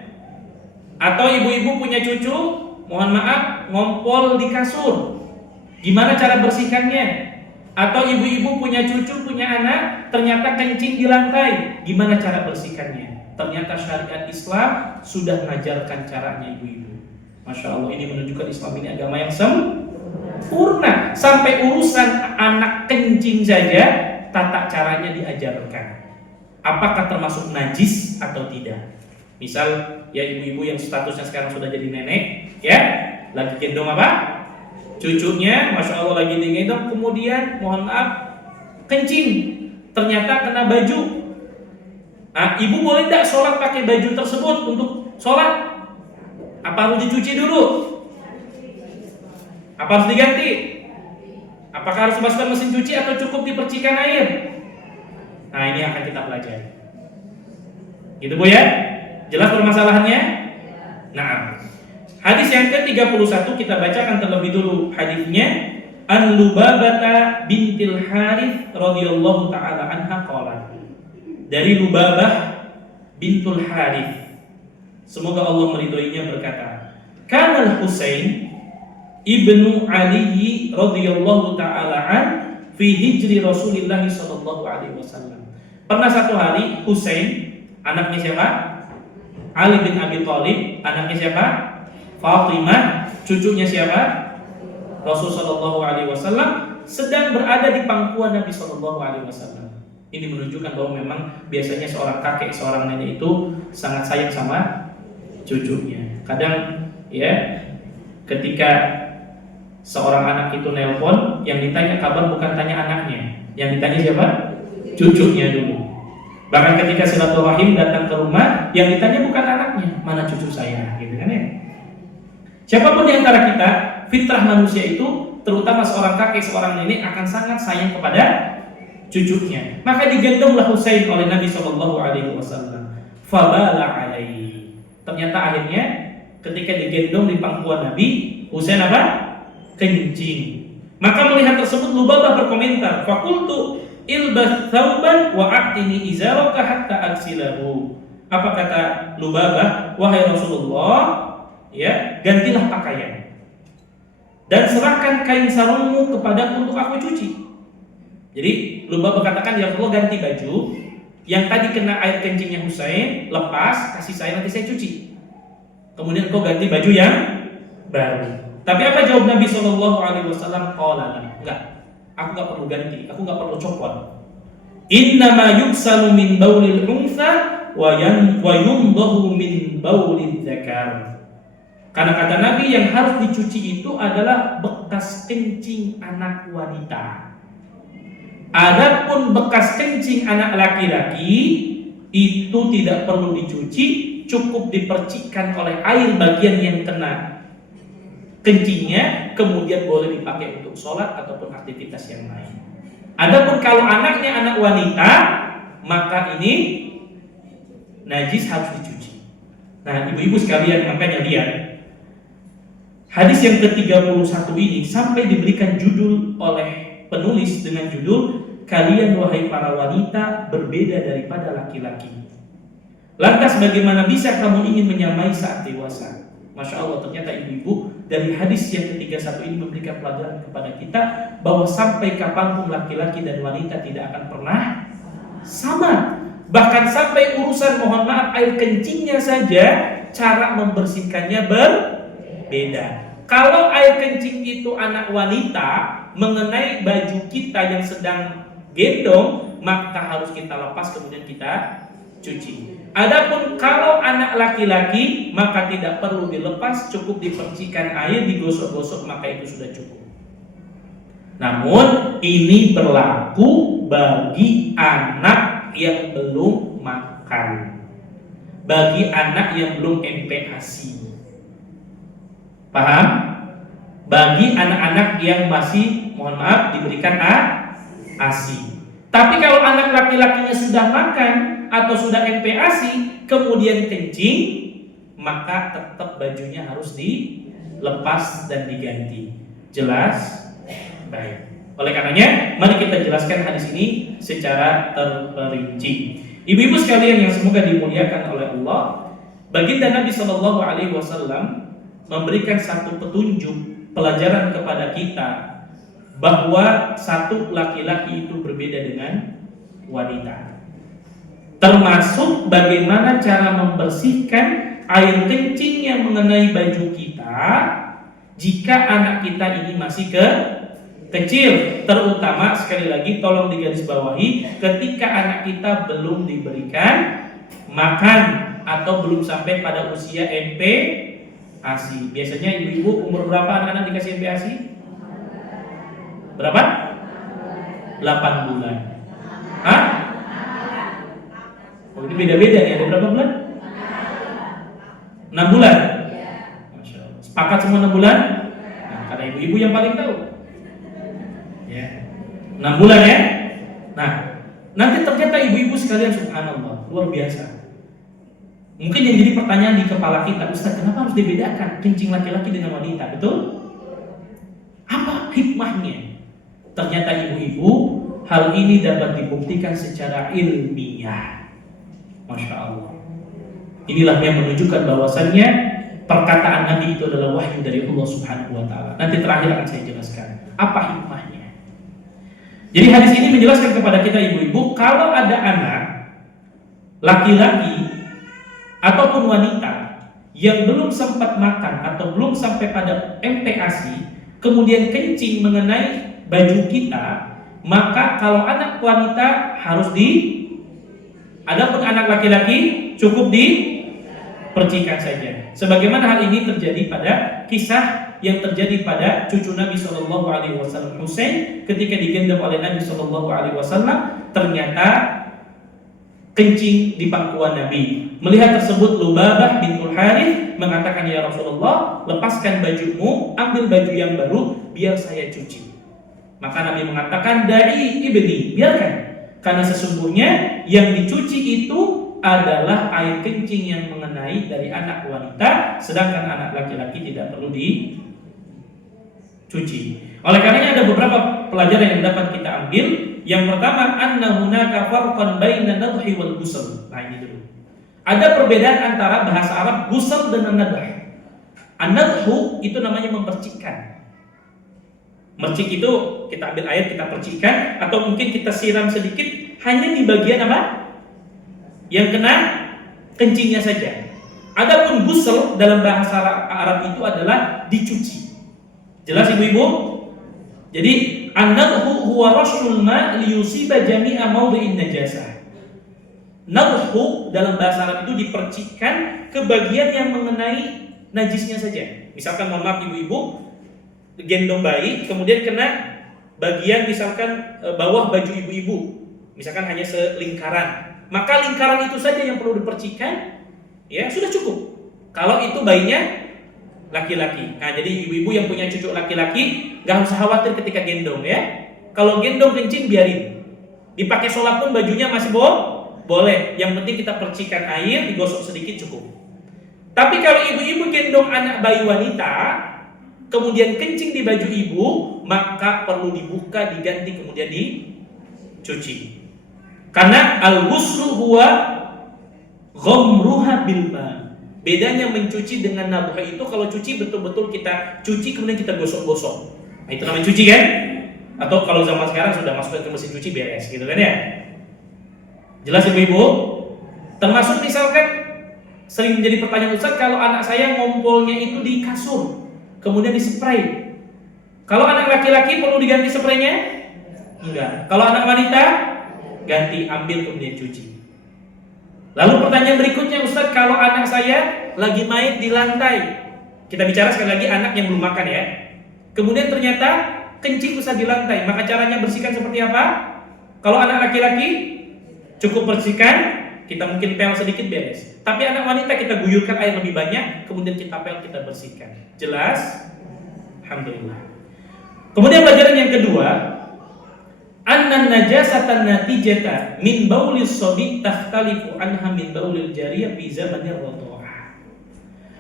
Atau ibu-ibu punya cucu, mohon maaf, ngompol di kasur. Gimana cara bersihkannya? Atau ibu-ibu punya cucu, punya anak, ternyata kencing di lantai. Gimana cara bersihkannya? Ternyata syariat Islam sudah mengajarkan caranya ibu-ibu. Masya Allah, ini menunjukkan Islam ini agama yang sempurna. Sampai urusan anak kencing saja, tata caranya diajarkan. Apakah termasuk najis atau tidak? Misal, ya ibu-ibu yang statusnya sekarang sudah jadi nenek, ya, lagi gendong apa? Cucunya, Masya Allah lagi digendong, kemudian mohon maaf kencing, ternyata kena baju. Nah, ibu boleh tidak sholat pakai baju tersebut untuk sholat? Apa harus dicuci dulu? Apa harus diganti? Apakah harus dimasukkan mesin cuci atau cukup dipercikan air? Nah, ini akan kita pelajari. Gitu Bu ya? Jelas permasalahannya? Nah, hadis yang ke-31 kita bacakan terlebih dulu hadisnya. An Lubabah bintil Harith radhiyallahu taala anha qalat. Dari Lubabah bintul Harith, semoga Allah meridhoinya, berkata, Kanal Husain ibnu Ali radhiyallahu taala an fi hijri Rasulillah sallallahu alaihi wasallam. Pernah satu hari Husain, anaknya siapa? Ali bin Abi Thalib, anaknya siapa? Fatimah, cucunya siapa? Rasul sallallahu alaihi wasallam, sedang berada di pangkuan Nabi sallallahu alaihi wasallam. Ini menunjukkan bahwa memang biasanya seorang kakek, seorang nenek itu sangat sayang sama cucunya. Kadang ya, ketika seorang anak itu nelpon, yang ditanya kabar bukan tanya anaknya, yang ditanya siapa? Cucunya dulu. Bahkan ketika silaturahim datang ke rumah, yang ditanya bukan anaknya, mana cucu saya, gitu kan ya. Siapapun di antara kita, fitrah manusia itu, terutama seorang kakek, seorang nenek akan sangat sayang kepada cucunya. Maka digendonglah Husain oleh Nabi Shallallahu Alaihi Wasallam. Fabala alaihi. Ternyata akhirnya ketika digendong di pangkuan Nabi, Husain apa? Kencing. Maka melihat tersebut Lubabah berkomentar, fakultu ilbas thawban wa a'tini izaraka hatta aksilahu. Apa kata Lubabah? Wahai Rasulullah, ya, gantilah pakaian dan serahkan kain sarungmu kepadaku untuk aku cuci. Jadi Lubabah katakan, ya Rasulullah, ganti baju yang tadi kena air kencingnya Husain, lepas, kasih saya, nanti saya cuci. Kemudian kau ganti baju yang baru. Tapi apa jawab Nabi Shallallahu Alaihi Wasallam? Enggak, aku nggak perlu ganti, aku nggak perlu copot. Innama yuksalu min baulil unsa wa yundahu min baulil dzakar. Karena kata Nabi, yang harus dicuci itu adalah bekas kencing anak wanita. Adapun bekas kencing anak laki-laki itu tidak perlu dicuci, cukup dipercikkan oleh air bagian yang kena kencingnya, kemudian boleh dipakai untuk sholat ataupun aktivitas yang lain. Adapun kalau anaknya anak wanita, maka ini najis, harus dicuci. Nah, ibu-ibu sekalian, makanya lihat hadis yang ke-31 ini sampai diberikan judul oleh penulis dengan judul, kalian wahai para wanita berbeda daripada laki-laki. Lantas bagaimana bisa kamu ingin menyamai saat dewasa? Masya Allah, ternyata ibu-ibu dari hadis yang ke-31 ini memberikan pelajaran kepada kita bahwa sampai kapanpun laki-laki dan wanita tidak akan pernah sama. Bahkan sampai urusan, mohon maaf, air kencingnya saja cara membersihkannya berbeda. Kalau air kencing itu anak wanita mengenai baju kita yang sedang gendong, maka harus kita lepas kemudian kita cuci. Adapun kalau anak laki-laki, maka tidak perlu dilepas, cukup dipercikan air, digosok-gosok, maka itu sudah cukup. Namun ini berlaku bagi anak yang belum makan, bagi anak yang belum MPASI. Paham? Bagi anak-anak yang masih, mohon maaf, diberikan ASI. Tapi kalau anak laki-lakinya sudah makan atau sudah MPASI kemudian kencing, maka tetap bajunya harus dilepas dan diganti. Jelas? Baik. Oleh karenanya, mari kita jelaskan hadis ini secara terperinci. Ibu-ibu sekalian yang semoga dimuliakan oleh Allah, baginda Nabi Shallallahu Alaihi Wasallam memberikan satu petunjuk, pelajaran kepada kita bahwa satu laki-laki itu berbeda dengan wanita. Termasuk bagaimana cara membersihkan air kencing yang mengenai baju kita jika anak kita ini masih kecil. Terutama, sekali lagi tolong digarisbawahi, ketika anak kita belum diberikan makan atau belum sampai pada usia MPASI. Biasanya ibu-ibu umur berapa anak-anak dikasih MPASI? Berapa? 8 bulan. Hah? Oh, ini beda-beda nih, ada berapa bulan? 6 bulan? Masya Allah. Sepakat semua 6 bulan? Nah, karena ibu-ibu yang paling tahu ya. 6 bulan ya. Nah, nanti ternyata ibu-ibu sekalian, subhanallah, luar biasa. Mungkin yang jadi pertanyaan di kepala kita, Ustaz, kenapa harus dibedakan kencing laki-laki dengan wanita? Betul? Apa hikmahnya? Ternyata ibu-ibu, hal ini dapat dibuktikan secara ilmiah. Masya Allah. Inilah yang menunjukkan bahwasannya perkataan Nabi itu adalah wahyu dari Allah Subhanahu wa Ta'ala. Nanti terakhir akan saya jelaskan apa hikmahnya. Jadi hadis ini menjelaskan kepada kita ibu-ibu, kalau ada anak laki-laki ataupun wanita yang belum sempat makan atau belum sampai pada MPASI kemudian kencing mengenai baju kita, maka kalau anak wanita harus adapun anak laki-laki cukup dipercikan saja. Sebagaimana hal ini terjadi pada kisah yang terjadi pada cucu Nabi Shallallahu Alaihi Wasallam, Husain, ketika digendong oleh Nabi Shallallahu Alaihi Wasallam, ternyata kencing di pangkuan Nabi. Melihat tersebut, Lubabah bintul Harith mengatakan, ya Rasulullah, lepaskan bajumu, ambil baju yang baru, biar saya cuci. Maka Nabi mengatakan, da'i ibni, biarkan. Karena sesungguhnya yang dicuci itu adalah air kencing yang mengenai dari anak wanita, sedangkan anak laki-laki tidak perlu dicuci. Oleh karenanya ada beberapa pelajaran yang dapat kita ambil. Yang pertama, anna hunaka farqan baina nadhi wal ghusl. Nah, ini dulu. Ada perbedaan antara bahasa Arab ghusl dan nadh. An-nadhu itu namanya mempercikkan. Mercik itu kita ambil air, kita percikkan, atau mungkin kita siram sedikit hanya di bagian apa? Yang kena kencingnya saja. Adapun ghusl dalam bahasa Arab itu adalah dicuci. Jelas ibu-ibu? Jadi an-nadhu huwa rashul ma' liyusiba jami'a mawdi'in najasah. Nadhu dalam bahasa Arab itu dipercikkan ke bagian yang mengenai najisnya saja. Misalkan mohon maaf ibu-ibu, gendong bayi, kemudian kena bagian misalkan bawah baju ibu-ibu, misalkan hanya selingkaran, maka lingkaran itu saja yang perlu dipercikan, ya sudah cukup. Kalau itu bayinya laki-laki, nah jadi ibu-ibu yang punya cucu laki-laki nggak usah khawatir ketika gendong ya. Kalau gendong kencing biarin, dipakai sholat pun bajunya masih boleh. Yang penting kita percikan air, digosok sedikit cukup. Tapi kalau ibu-ibu gendong anak bayi wanita, kemudian kencing di baju ibu, maka perlu dibuka, diganti, kemudian dicuci. Karena al-ghuslu huwa ghamruha bil ma. Bedanya mencuci dengan nadh itu, kalau cuci betul-betul kita cuci kemudian kita gosok-gosok. Nah, itu namanya cuci kan? Atau kalau zaman sekarang sudah masuk ke mesin cuci beres gitu kan ya. Jelas ibu-ibu? Termasuk misalkan sering menjadi pertanyaan Ustaz, kalau anak saya ngompolnya itu di kasur, kemudian dispray. Kalau anak laki-laki perlu diganti spraynya? Enggak. Kalau anak wanita, ganti, ambil kemudian cuci. Lalu pertanyaan berikutnya, Ustaz, kalau anak saya lagi main di lantai, kita bicara sekali lagi anak yang belum makan ya. Kemudian ternyata kencing Ustaz di lantai, maka caranya bersihkan seperti apa? Kalau anak laki-laki cukup bersihkan, kita mungkin pel sedikit beres. Tapi anak wanita kita guyurkan air lebih banyak, kemudian kita pel, kita bersihkan. Jelas? Alhamdulillah. Kemudian pelajaran yang kedua, annan najasatan natijata min baulis sobi takhtalifu anha min baulil jariyah fi zamanir radha'ah.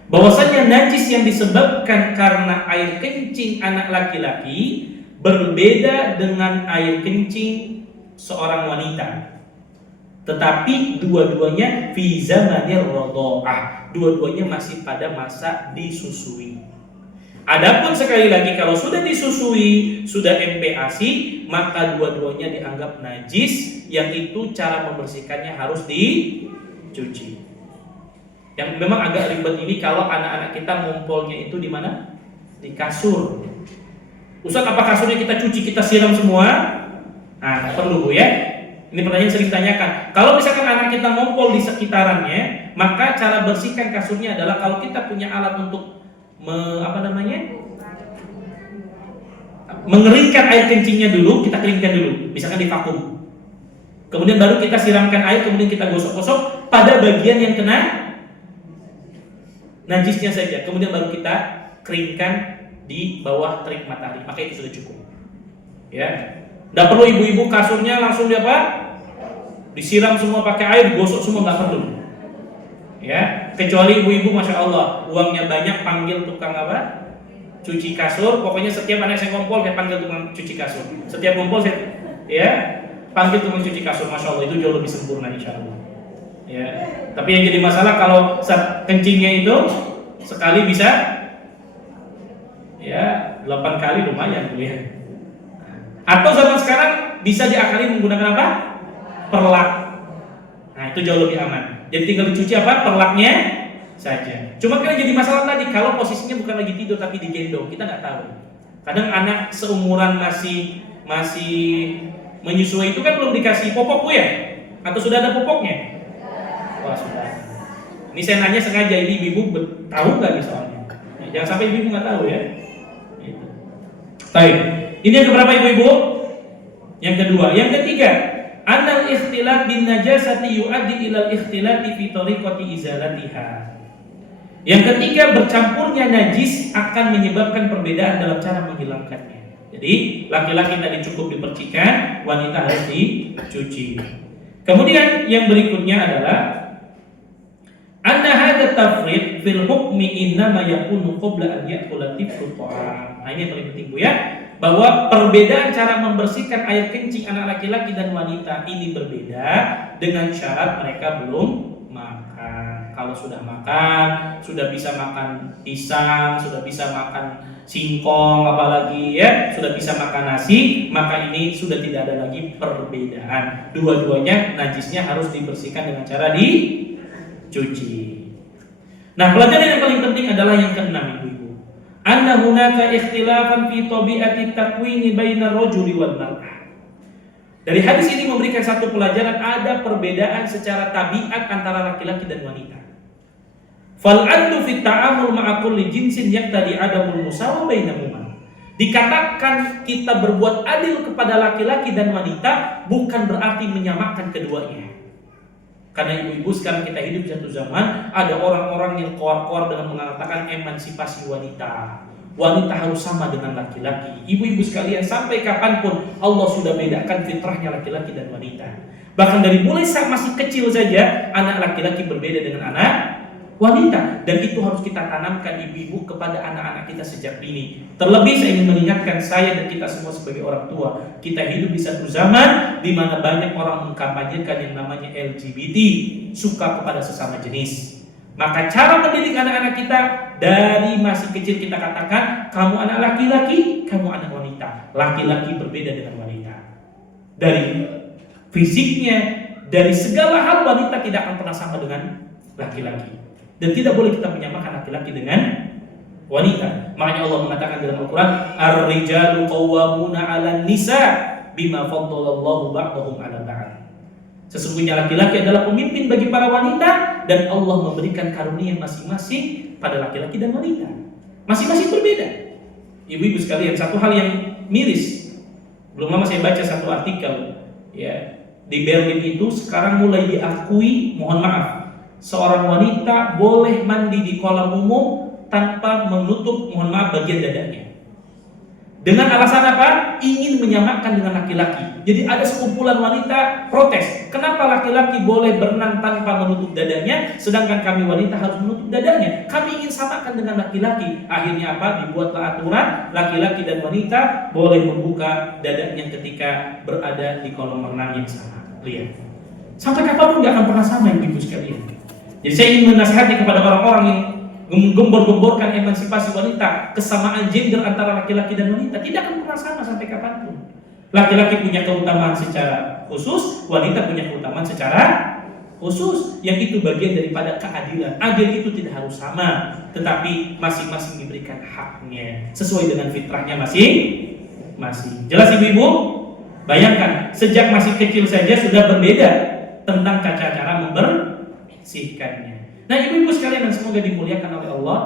Bahwasanya najis yang disebabkan karena air kencing anak laki-laki berbeda dengan air kencing seorang wanita. Tetapi dua-duanya fi zamanir radha'ah, dua-duanya masih pada masa disusui. Adapun sekali lagi kalau sudah disusui, sudah MPASI, maka dua-duanya dianggap najis, yang itu cara membersihkannya harus dicuci. Yang memang agak ribet ini kalau anak-anak kita ngumpulnya itu di mana? Di kasur. Ustaz, apa kasurnya kita cuci, kita siram semua? Nah, tak perlu Bu ya. Ini pertanyaan sering ditanyakan. Kalau misalkan anak kita ngumpul di sekitarannya, maka cara bersihkan kasurnya adalah kalau kita punya alat untuk mengeringkan air kencingnya dulu, kita keringkan dulu, misalkan di vakum. Kemudian baru kita siramkan air, kemudian kita gosok-gosok pada bagian yang kena najisnya saja. Kemudian baru kita keringkan di bawah terik matahari, maka itu sudah cukup. Ya, tidak perlu ibu-ibu kasurnya langsung disiram semua pakai air, gosok semua, nggak perlu. Ya, kecuali ibu-ibu masya Allah uangnya banyak, panggil tukang cuci kasur. Pokoknya setiap anak saya ngumpul saya panggil tukang cuci kasur. Setiap ngumpul saya panggil tukang cuci kasur. Masya Allah, itu jauh lebih sempurna insya Allah. Ya, tapi yang jadi masalah kalau kencingnya itu sekali bisa 8 kali lumayan tuh ya. Atau zaman sekarang bisa diakali menggunakan apa? Perlak. Nah, itu jauh lebih aman. Jadi tinggal dicuci perlaknya saja. Cuma kan jadi masalah tadi kalau posisinya bukan lagi tidur tapi digendong, kita nggak tahu. Kadang anak seumuran masih menyusui itu kan belum dikasih popok Bu ya? Atau sudah ada popoknya? Wah, sudah. Ini saya nanya sengaja, ini ibu tahu nggak nih soalnya? Jangan sampai ibu nggak tahu ya. Baik. Ini yang keberapa ibu-ibu? Yang kedua. Yang ketiga, annal ikhtilat bin najasati yu'addi ilal ikhtilati fi tariqati izalatiha. Yang ketiga, bercampurnya najis akan menyebabkan perbedaan dalam cara menghilangkannya. Jadi laki-laki tadi cukup dipercikan, wanita harus dicuci. Kemudian yang berikutnya adalah anna hadza tafriq fil hukmi innama yakunu qabla an ya'kula tiflu ta'am. Nah, ini yang paling penting Bu ya, bahwa perbedaan cara membersihkan air kencing anak laki-laki dan wanita ini berbeda dengan syarat mereka belum makan. Kalau sudah makan, sudah bisa makan pisang, sudah bisa makan singkong, apalagi ya, sudah bisa makan nasi, maka ini sudah tidak ada lagi perbedaan. Dua-duanya najisnya harus dibersihkan dengan cara dicuci. Nah, pelajaran yang paling penting adalah yang keenam, Ibu-ibu. Anna hunaka ikhtilafan fi tabi'ati takwini bainar rajuli wal mar'ah. Dari hadis ini memberikan satu pelajaran, ada perbedaan secara tabiat antara laki-laki dan wanita. Fal adlu fit ta'amul ma'a kulli jinsin yaqtadi adamul musawa bainahuma. Dikatakan kita berbuat adil kepada laki-laki dan wanita bukan berarti menyamakan keduanya. Karena ibu-ibu sekarang kita hidup di satu zaman, ada orang-orang yang koar-koar dengan mengatakan emansipasi wanita. Wanita harus sama dengan laki-laki. Ibu-ibu sekalian, sampai kapanpun Allah sudah bedakan fitrahnya laki-laki dan wanita. Bahkan dari mulai saat masih kecil saja, anak laki-laki berbeda dengan anak wanita. Dan itu harus kita tanamkan ibu-ibu kepada anak-anak kita sejak dini. Terlebih saya ingin mengingatkan saya dan kita semua sebagai orang tua, kita hidup di satu zaman di mana banyak orang mengkampanyekan yang namanya LGBT, suka kepada sesama jenis. Maka cara mendidik anak-anak kita dari masih kecil kita katakan, kamu anak laki-laki, kamu anak wanita. Laki-laki berbeda dengan wanita. Dari fisiknya, dari segala hal wanita tidak akan pernah sama dengan laki-laki. Dan tidak boleh kita menyamakan laki-laki dengan wanita. Makanya Allah mengatakan dalam Al-Quran, Ar-rijalu qawwamuna 'alan nisa bima faddalallahu ba'dahum 'ala ba'd. Sesungguhnya laki-laki adalah pemimpin bagi para wanita dan Allah memberikan karunia masing-masing pada laki-laki dan wanita. Masing-masing berbeda. Ibu-ibu sekalian, satu hal yang miris. Belum lama saya baca satu artikel, ya, di Berlin itu sekarang mulai diakui, mohon maaf, seorang wanita boleh mandi di kolam umum tanpa menutup, mohon maaf, bagian dadanya. Dengan alasan apa? Ingin menyamakan dengan laki-laki. Jadi ada sekumpulan wanita protes. Kenapa laki-laki boleh berenang tanpa menutup dadanya, sedangkan kami wanita harus menutup dadanya? Kami ingin samakan dengan laki-laki. Akhirnya apa? Dibuatlah aturan, laki-laki dan wanita boleh membuka dadanya ketika berada di kolam renang yang sama. Lihat. Sampai kapanpun gak akan pernah sama, ibu sekalian. Jadi saya ingin menasihati kepada orang-orang yang gembor-gemborkan emansipasi wanita, kesamaan gender antara laki-laki dan wanita, tidak akan pernah sama sampai kapanpun. Laki-laki punya keutamaan secara khusus, wanita punya keutamaan secara khusus, yang itu bagian daripada keadilan. Adil itu tidak harus sama, tetapi masing-masing diberikan haknya sesuai dengan fitrahnya masing-masing. Jelas ibu-ibu? Bayangkan, sejak masih kecil saja sudah berbeda tentang cara membersihkannya. Nah, ibu-ibu sekalian yang semoga dimuliakan oleh Allah,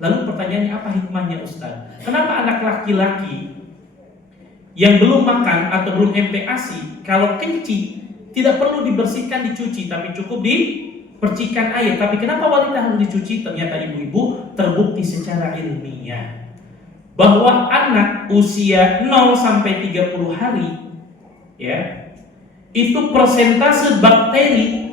lalu pertanyaannya apa hikmahnya Ustaz? Kenapa anak laki-laki yang belum makan atau belum MPASI, kalau kencing tidak perlu dibersihkan, dicuci, tapi cukup dipercikan air? Tapi kenapa wanita harus dicuci? Ternyata ibu-ibu terbukti secara ilmiah bahwa anak usia 0 sampai 30 hari, ya, itu persentase bakteri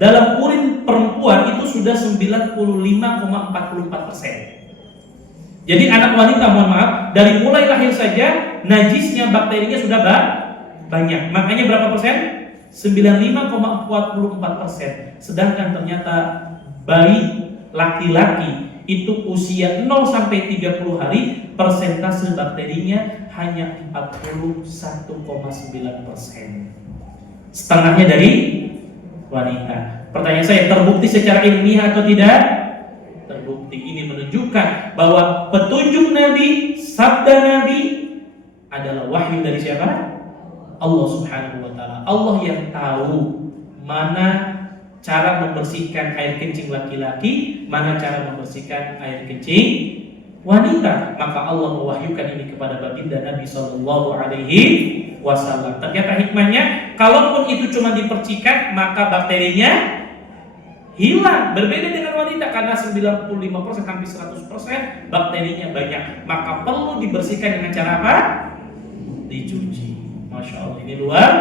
dalam urin perempuan itu sudah 95,44%. Jadi anak wanita, mohon maaf, dari mulai lahir saja najisnya, bakterinya sudah banyak. Makanya berapa persen? 95,44%. Sedangkan ternyata bayi laki-laki itu usia 0 sampai 30 hari persentase bakterinya hanya 41,9%. Setengahnya dari wanita. Pertanyaan saya, terbukti secara ilmiah atau tidak? Terbukti. Ini menunjukkan bahwa petunjuk Nabi, sabda Nabi adalah wahyu dari siapa? Allah Subhanahu wa taala. Allah yang tahu mana cara membersihkan air kencing laki-laki, mana cara membersihkan air kencing wanita. Maka Allah mewahyukan ini kepada baginda Nabi sallallahu alaihi wasallam. Ternyata hikmahnya, kalaupun itu cuma dipercikan, maka bakterinya hilang. Berbeda dengan wanita karena 95% hampir 100% bakterinya banyak, maka perlu dibersihkan dengan cara apa? Dicuci. Masya Allah, ini luar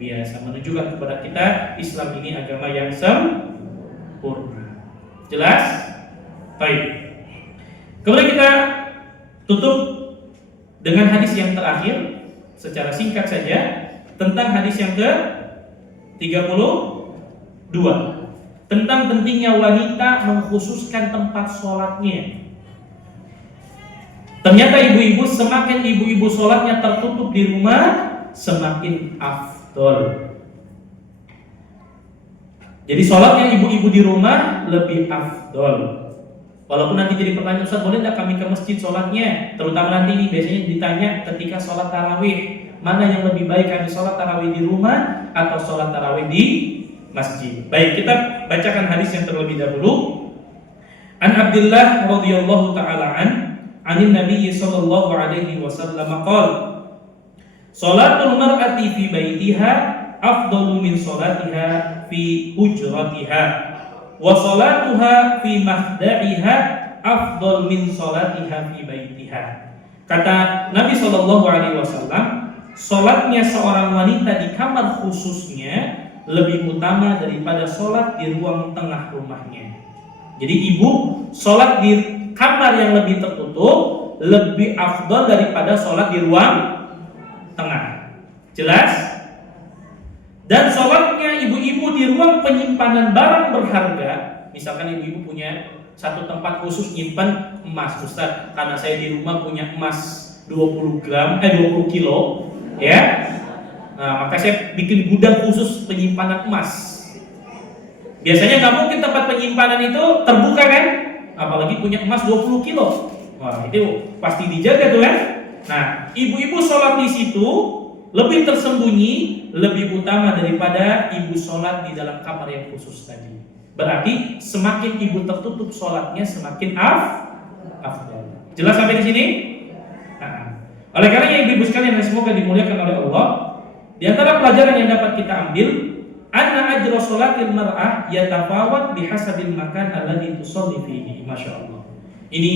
biasa, menunjukkan kepada kita Islam ini agama yang sempurna. Jelas? Baik. Kemudian kita tutup dengan hadis yang terakhir secara singkat saja tentang hadis yang ke-32 tentang pentingnya wanita mengkhususkan tempat sholatnya. Ternyata ibu-ibu, semakin ibu-ibu sholatnya tertutup di rumah, semakin afdol. Jadi sholatnya ibu-ibu di rumah lebih afdol. Walaupun nanti jadi pertanyaan, Ustaz, boleh tidak kami ke masjid sholatnya? Terutama nanti ini biasanya ditanya ketika sholat tarawih, mana yang lebih baik, kami sholat tarawih di rumah atau sholat tarawih di masjid? Baik, kita bacakan hadis yang terlebih dahulu. An Abdullah radhiyallahu taala anin Nabi sallallahu alaihi wasallam qala salatul mar'ati fi baitiha afdalu min salatiha fi hujratiha wa salatuha fi mahda'iha afdal min salatiha fi baitiha. Kata Nabi sallallahu alaihi wasallam, salatnya seorang wanita di kamar khususnya lebih utama daripada salat di ruang tengah rumahnya. Jadi ibu salat di kamar yang lebih tertutup lebih afdal daripada sholat di ruang tengah. Jelas? Dan sholatnya ibu-ibu di ruang penyimpanan barang berharga. Misalkan ibu-ibu punya satu tempat khusus nyimpan emas, Ustaz, karena saya di rumah punya emas 20 kilo, ya. Nah, maka saya bikin gudang khusus penyimpanan emas. Biasanya nggak mungkin tempat penyimpanan itu terbuka kan? Apalagi punya emas 20 kilo. Wah, itu pasti dijaga tuh kan? Nah, ibu-ibu sholat di situ lebih tersembunyi, lebih utama daripada ibu sholat di dalam kamar yang khusus tadi. Berarti semakin ibu tertutup sholatnya, semakin afdal. Jelas sampai di sini? Nah, oleh karena ibu-ibu sekalian yang semoga dimuliakan oleh Allah, di antara pelajaran yang dapat kita ambil, anna ajra sholatil mar'ah yatafawat bihasabil makan alladhi tusalli fihi. Masya Allah. Ini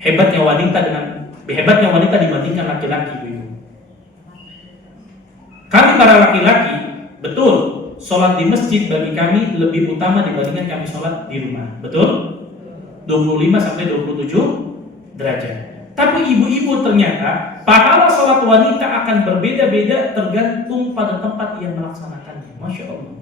hebatnya wanita dibandingkan laki-laki, ibu. Kami para laki-laki, betul, sholat di masjid bagi kami lebih utama dibandingkan kami sholat di rumah. Betul? 25 sampai 27 derajat. Tapi ibu-ibu ternyata pahala sholat wanita akan berbeda-beda tergantung pada tempat yang melaksanakannya. Masya Allah.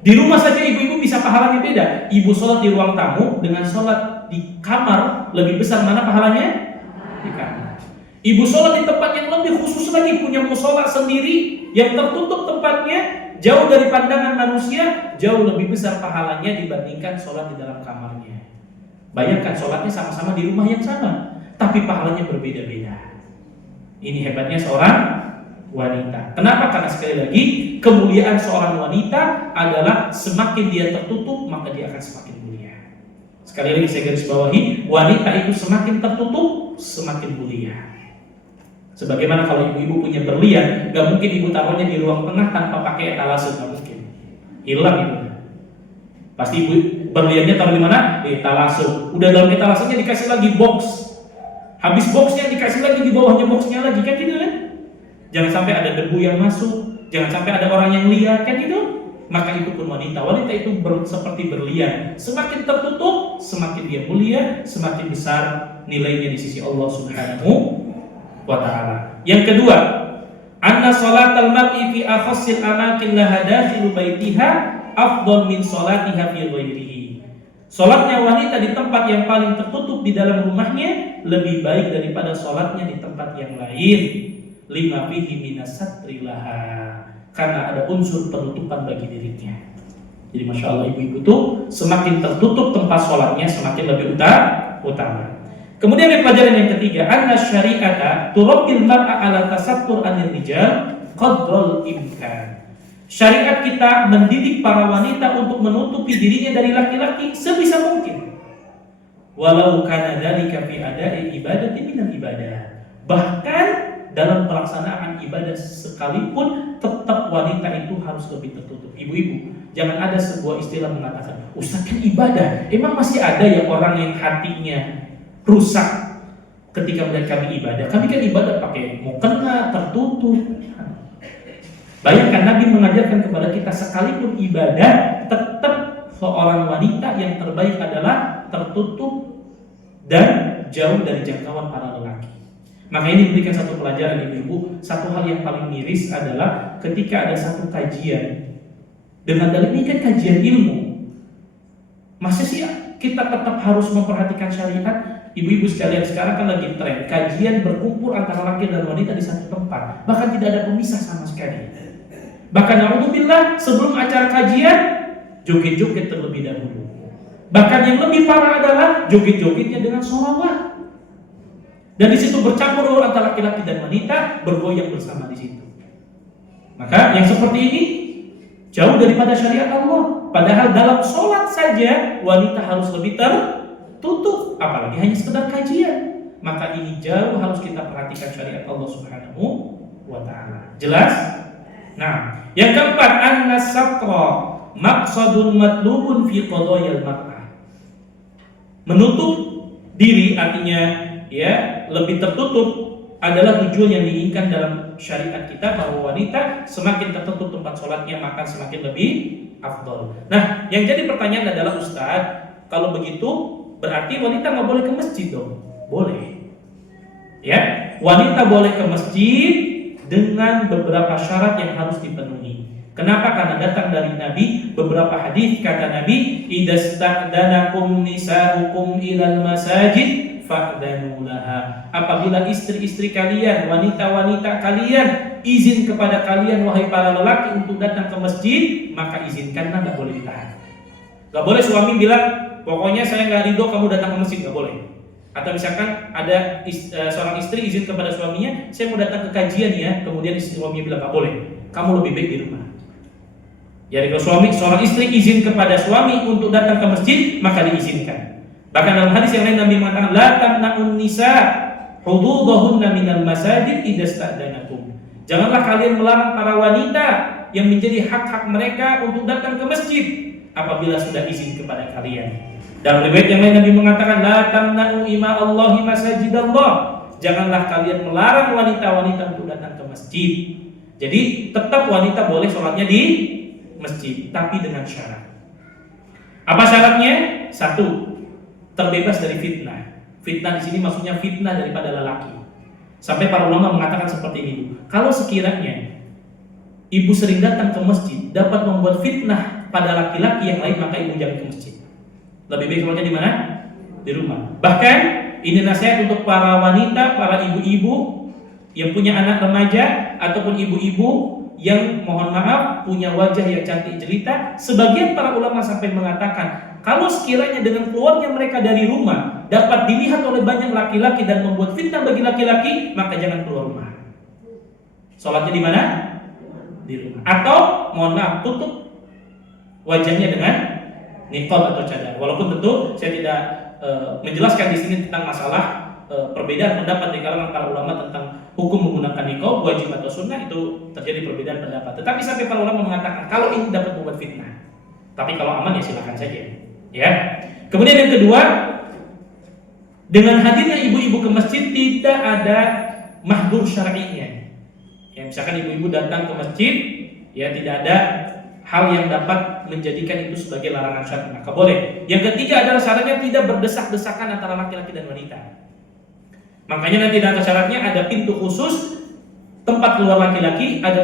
Di rumah saja ibu-ibu bisa pahalanya beda. Ibu sholat di ruang tamu dengan sholat di kamar lebih besar mana pahalanya? Di kamar. Ibu sholat di tempat yang lebih khusus lagi, punya musola sendiri yang tertutup tempatnya, jauh dari pandangan manusia, jauh lebih besar pahalanya dibandingkan sholat di dalam kamarnya. Bayangkan sholatnya sama-sama di rumah yang sama, tapi pahalanya berbeda-beda. Ini hebatnya seorang wanita. Kenapa? Karena sekali lagi kemuliaan seorang wanita adalah semakin dia tertutup maka dia akan semakin mulia. Sekali lagi saya garis bawahi, wanita itu semakin tertutup semakin mulia. Sebagaimana kalau ibu-ibu punya berlian, gak mungkin ibu taruhnya di ruang tengah tanpa pakai etalase, gak mungkin. Hilang itu. Pasti ibu berliannya taruh di mana? Di etalase. Udah dalam etalasenya dikasih lagi box. Habis boxnya dikasih lagi di bawahnya boxnya lagi, kan gitu kan? Jangan sampai ada debu yang masuk, jangan sampai ada orang yang lihat, kan gitu? Maka itu pun wanita itu seperti berlian. Semakin tertutup, semakin dia mulia, semakin besar nilainya di sisi Allah Subhanahu wa ta'ala. Yang kedua, anna salatal mar'i fi akhassil amakin laha dakhilu baitiha afdal min salatiha fi ghairihi. Salatnya wanita di tempat yang paling tertutup di dalam rumahnya lebih baik daripada salatnya di tempat yang lain. Lima fihi minas satri laha, karena ada unsur penutupan bagi dirinya. Jadi Masya Allah, ibu-ibu itu semakin tertutup tempat salatnya semakin lebih utama. Kemudian yang pelajaran yang ketiga, anna syari'ata turabbil mar'a ala tasattur anil rijal qadral imkan. Syariat kita mendidik para wanita untuk menutupi dirinya dari laki-laki sebisa mungkin. Walau kana dzalika fi ada'i ibadati minal ibadah. Bahkan dalam pelaksanaan ibadah sekalipun tetap wanita itu harus lebih tertutup. Ibu-ibu, jangan ada sebuah istilah mengatakan, Ustaz kan ibadah. Emang masih ada ya orang yang hatinya rusak ketika melihat kami ibadah? Kami kan ibadah pakai mukena tertutup. Bayangkan Nabi mengajarkan kepada kita sekalipun ibadah, tetap seorang wanita yang terbaik adalah tertutup dan jauh dari jangkauan para lelaki. Maka ini diberikan satu pelajaran ibu-ibu. Satu hal yang paling miris adalah ketika ada satu kajian dengan dalil ini kan kajian ilmu, masa sih kita tetap harus memperhatikan syariat? Ibu-ibu sekalian, sekarang kan lagi tren kajian berkumpul antara laki dan wanita di satu tempat, bahkan tidak ada pemisah sama sekali. Bahkan alhamdulillah sebelum acara kajian joget-joget terlebih dahulu. Bahkan yang lebih parah adalah joget-jogetnya dengan sholawat. Dan di situ bercampur antara laki-laki dan wanita, bergoyang bersama di situ. Maka yang seperti ini jauh daripada syariat Allah. Padahal dalam sholat saja wanita harus lebih tertutup, apalagi hanya sekedar kajian. Maka ini jauh harus kita perhatikan syariat Allah Subhanahu wa taala. Jelas? Nah, yang keempat, an-nasatra maqsadun matlubun fi qadayil mar'ah. Menutup diri artinya ya lebih tertutup adalah tujuan yang diinginkan dalam syariat kita, bahwa wanita semakin tertutup tempat sholatnya maka semakin lebih afdol. Nah, yang jadi pertanyaan adalah, Ustaz, kalau begitu berarti wanita nggak boleh ke masjid dong? Boleh. Ya, wanita boleh ke masjid dengan beberapa syarat yang harus dipenuhi. Kenapa? Karena datang dari Nabi beberapa hadis, kata Nabi, idasta'danakum nisa'ukum ilal masajid fa'danu laha. Apabila istri-istri kalian, wanita-wanita kalian izin kepada kalian wahai para lelaki untuk datang ke masjid, maka izinkanlah, enggak boleh ditahan. Enggak boleh suami bilang, pokoknya saya enggak ridho kamu datang ke masjid, enggak boleh. Atau misalkan ada seorang istri izin kepada suaminya, saya mau datang ke kajian ya, kemudian suaminya bilang enggak boleh, kamu lebih baik di rumah. Jadi kalau seorang istri izin kepada suami untuk datang ke masjid, maka diizinkan. Bahkan dalam hadis yang lain Nabi mengatakan, la tamna'un nisa hududahunna minal masajid idasta'danakum. Janganlah kalian melarang para wanita yang menjadi hak-hak mereka untuk datang ke masjid apabila sudah izin kepada kalian. Dalam riwayat yang lain Nabi mengatakan, la tamna'u ima Allahi masajidallah. Janganlah kalian melarang wanita-wanita untuk datang ke masjid. Jadi tetap wanita boleh sholatnya di masjid, tapi dengan syarat. Apa syaratnya? Satu, terbebas dari fitnah. Fitnah di sini maksudnya fitnah daripada lelaki. Sampai para ulama mengatakan seperti ini. Kalau sekiranya ibu sering datang ke masjid dapat membuat fitnah pada laki-laki yang lain, maka ibu jangan ke masjid. Lebih baik sholatnya di mana? Di rumah. Bahkan ini nasihat untuk para wanita, para ibu-ibu yang punya anak remaja ataupun ibu-ibu yang mohon maaf punya wajah yang cantik jelita. Sebagian para ulama sampai mengatakan, kalau sekiranya dengan keluarnya mereka dari rumah dapat dilihat oleh banyak laki-laki dan membuat fitnah bagi laki-laki, maka jangan keluar rumah. Sholatnya di mana? Di rumah. Atau mohon maaf, tutup wajahnya dengan niqab atau cadar. Walaupun tentu saya tidak menjelaskan di sini tentang masalah perbedaan pendapat di kalangan para ulama tentang hukum menggunakan niqab wajib atau sunnah, itu terjadi perbedaan pendapat. Tetapi sampai para ulama mengatakan kalau ini dapat membuat fitnah, tapi kalau aman ya silakan saja. Ya. Kemudian yang kedua, dengan hadirnya ibu-ibu ke masjid tidak ada mahdur syar'inya. Ya, misalkan ibu-ibu datang ke masjid, ya tidak ada hal yang dapat menjadikan itu sebagai larangan syar'i, maka boleh. Yang ketiga adalah syaratnya tidak berdesak-desakan antara laki-laki dan wanita. Makanya nanti dalam syaratnya ada pintu khusus tempat keluar laki-laki, ada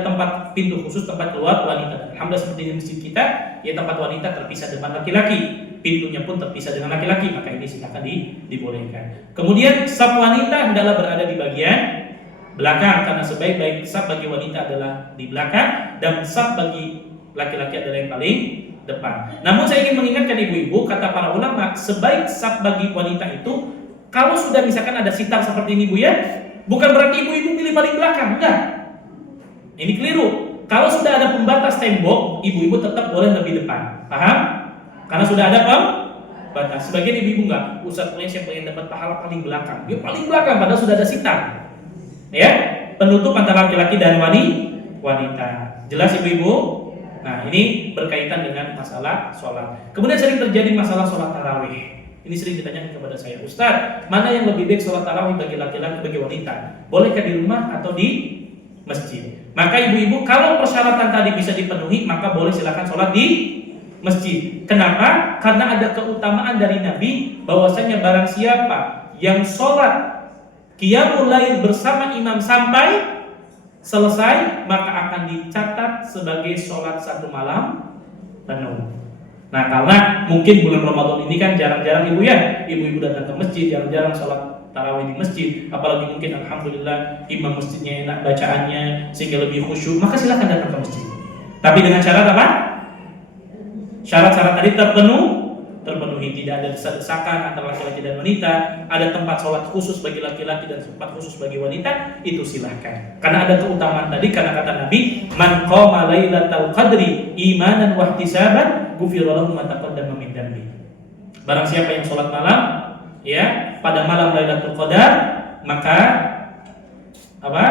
pintu khusus tempat keluar wanita. Alhamdulillah seperti di masjid kita, ya tempat wanita terpisah dengan laki-laki, pintunya pun terpisah dengan laki-laki, maka ini silakan dibolehkan. Kemudian saf wanita hendaklah berada di bagian belakang, karena sebaik-baik saf bagi wanita adalah di belakang dan saf bagi laki-laki adalah yang paling depan. Namun saya ingin mengingatkan ibu-ibu, kata para ulama, sebaik saf bagi wanita itu kalau sudah misalkan ada sitar seperti ini Bu ya, bukan berarti ibu-ibu pilih paling belakang, enggak. Ini keliru. Kalau sudah ada pembatas tembok, ibu-ibu tetap boleh lebih depan. Paham? Karena sudah ada pembatas. Sebagian ibu-ibu enggak, Ustaz punya siapa yang dapat pahala paling belakang. Dia paling belakang padahal sudah ada sitar. Ya, penutup antara laki-laki dan wanita. Jelas ibu-ibu? Nah, ini berkaitan dengan masalah sholat. Kemudian sering terjadi masalah sholat tarawih. Ini sering ditanyakan kepada saya, Ustaz, mana yang lebih baik sholat tarawih bagi laki-laki, bagi wanita? Bolehkah di rumah atau di masjid? Maka ibu-ibu, kalau persyaratan tadi bisa dipenuhi, maka boleh silakan sholat di masjid. Kenapa? Karena ada keutamaan dari Nabi, bahwasanya barang siapa yang sholat qiyamul lail bersama imam sampai selesai, maka akan dicatat sebagai sholat satu malam penuh. Nah, karena mungkin bulan Ramadan ini kan jarang-jarang ibu-ibu datang ke masjid, jarang-jarang sholat tarawih di masjid, apalagi mungkin alhamdulillah imam masjidnya enak bacaannya sehingga lebih khusyuk, maka silakan datang ke masjid. Tapi dengan syarat apa? Syarat-syarat tadi terpenuhi, tidak ada desak-desakan antara laki-laki dan wanita, ada tempat sholat khusus bagi laki-laki dan tempat khusus bagi wanita, itu silahkan. Karena ada keutamaan tadi, karena kata Nabi, man qama lailatal qadri imanan wa ihtisaban ghufira lahu ma taqaddama min dhanbi. Barang siapa yang sholat malam, ya, pada malam Lailatul Qadar, maka apa?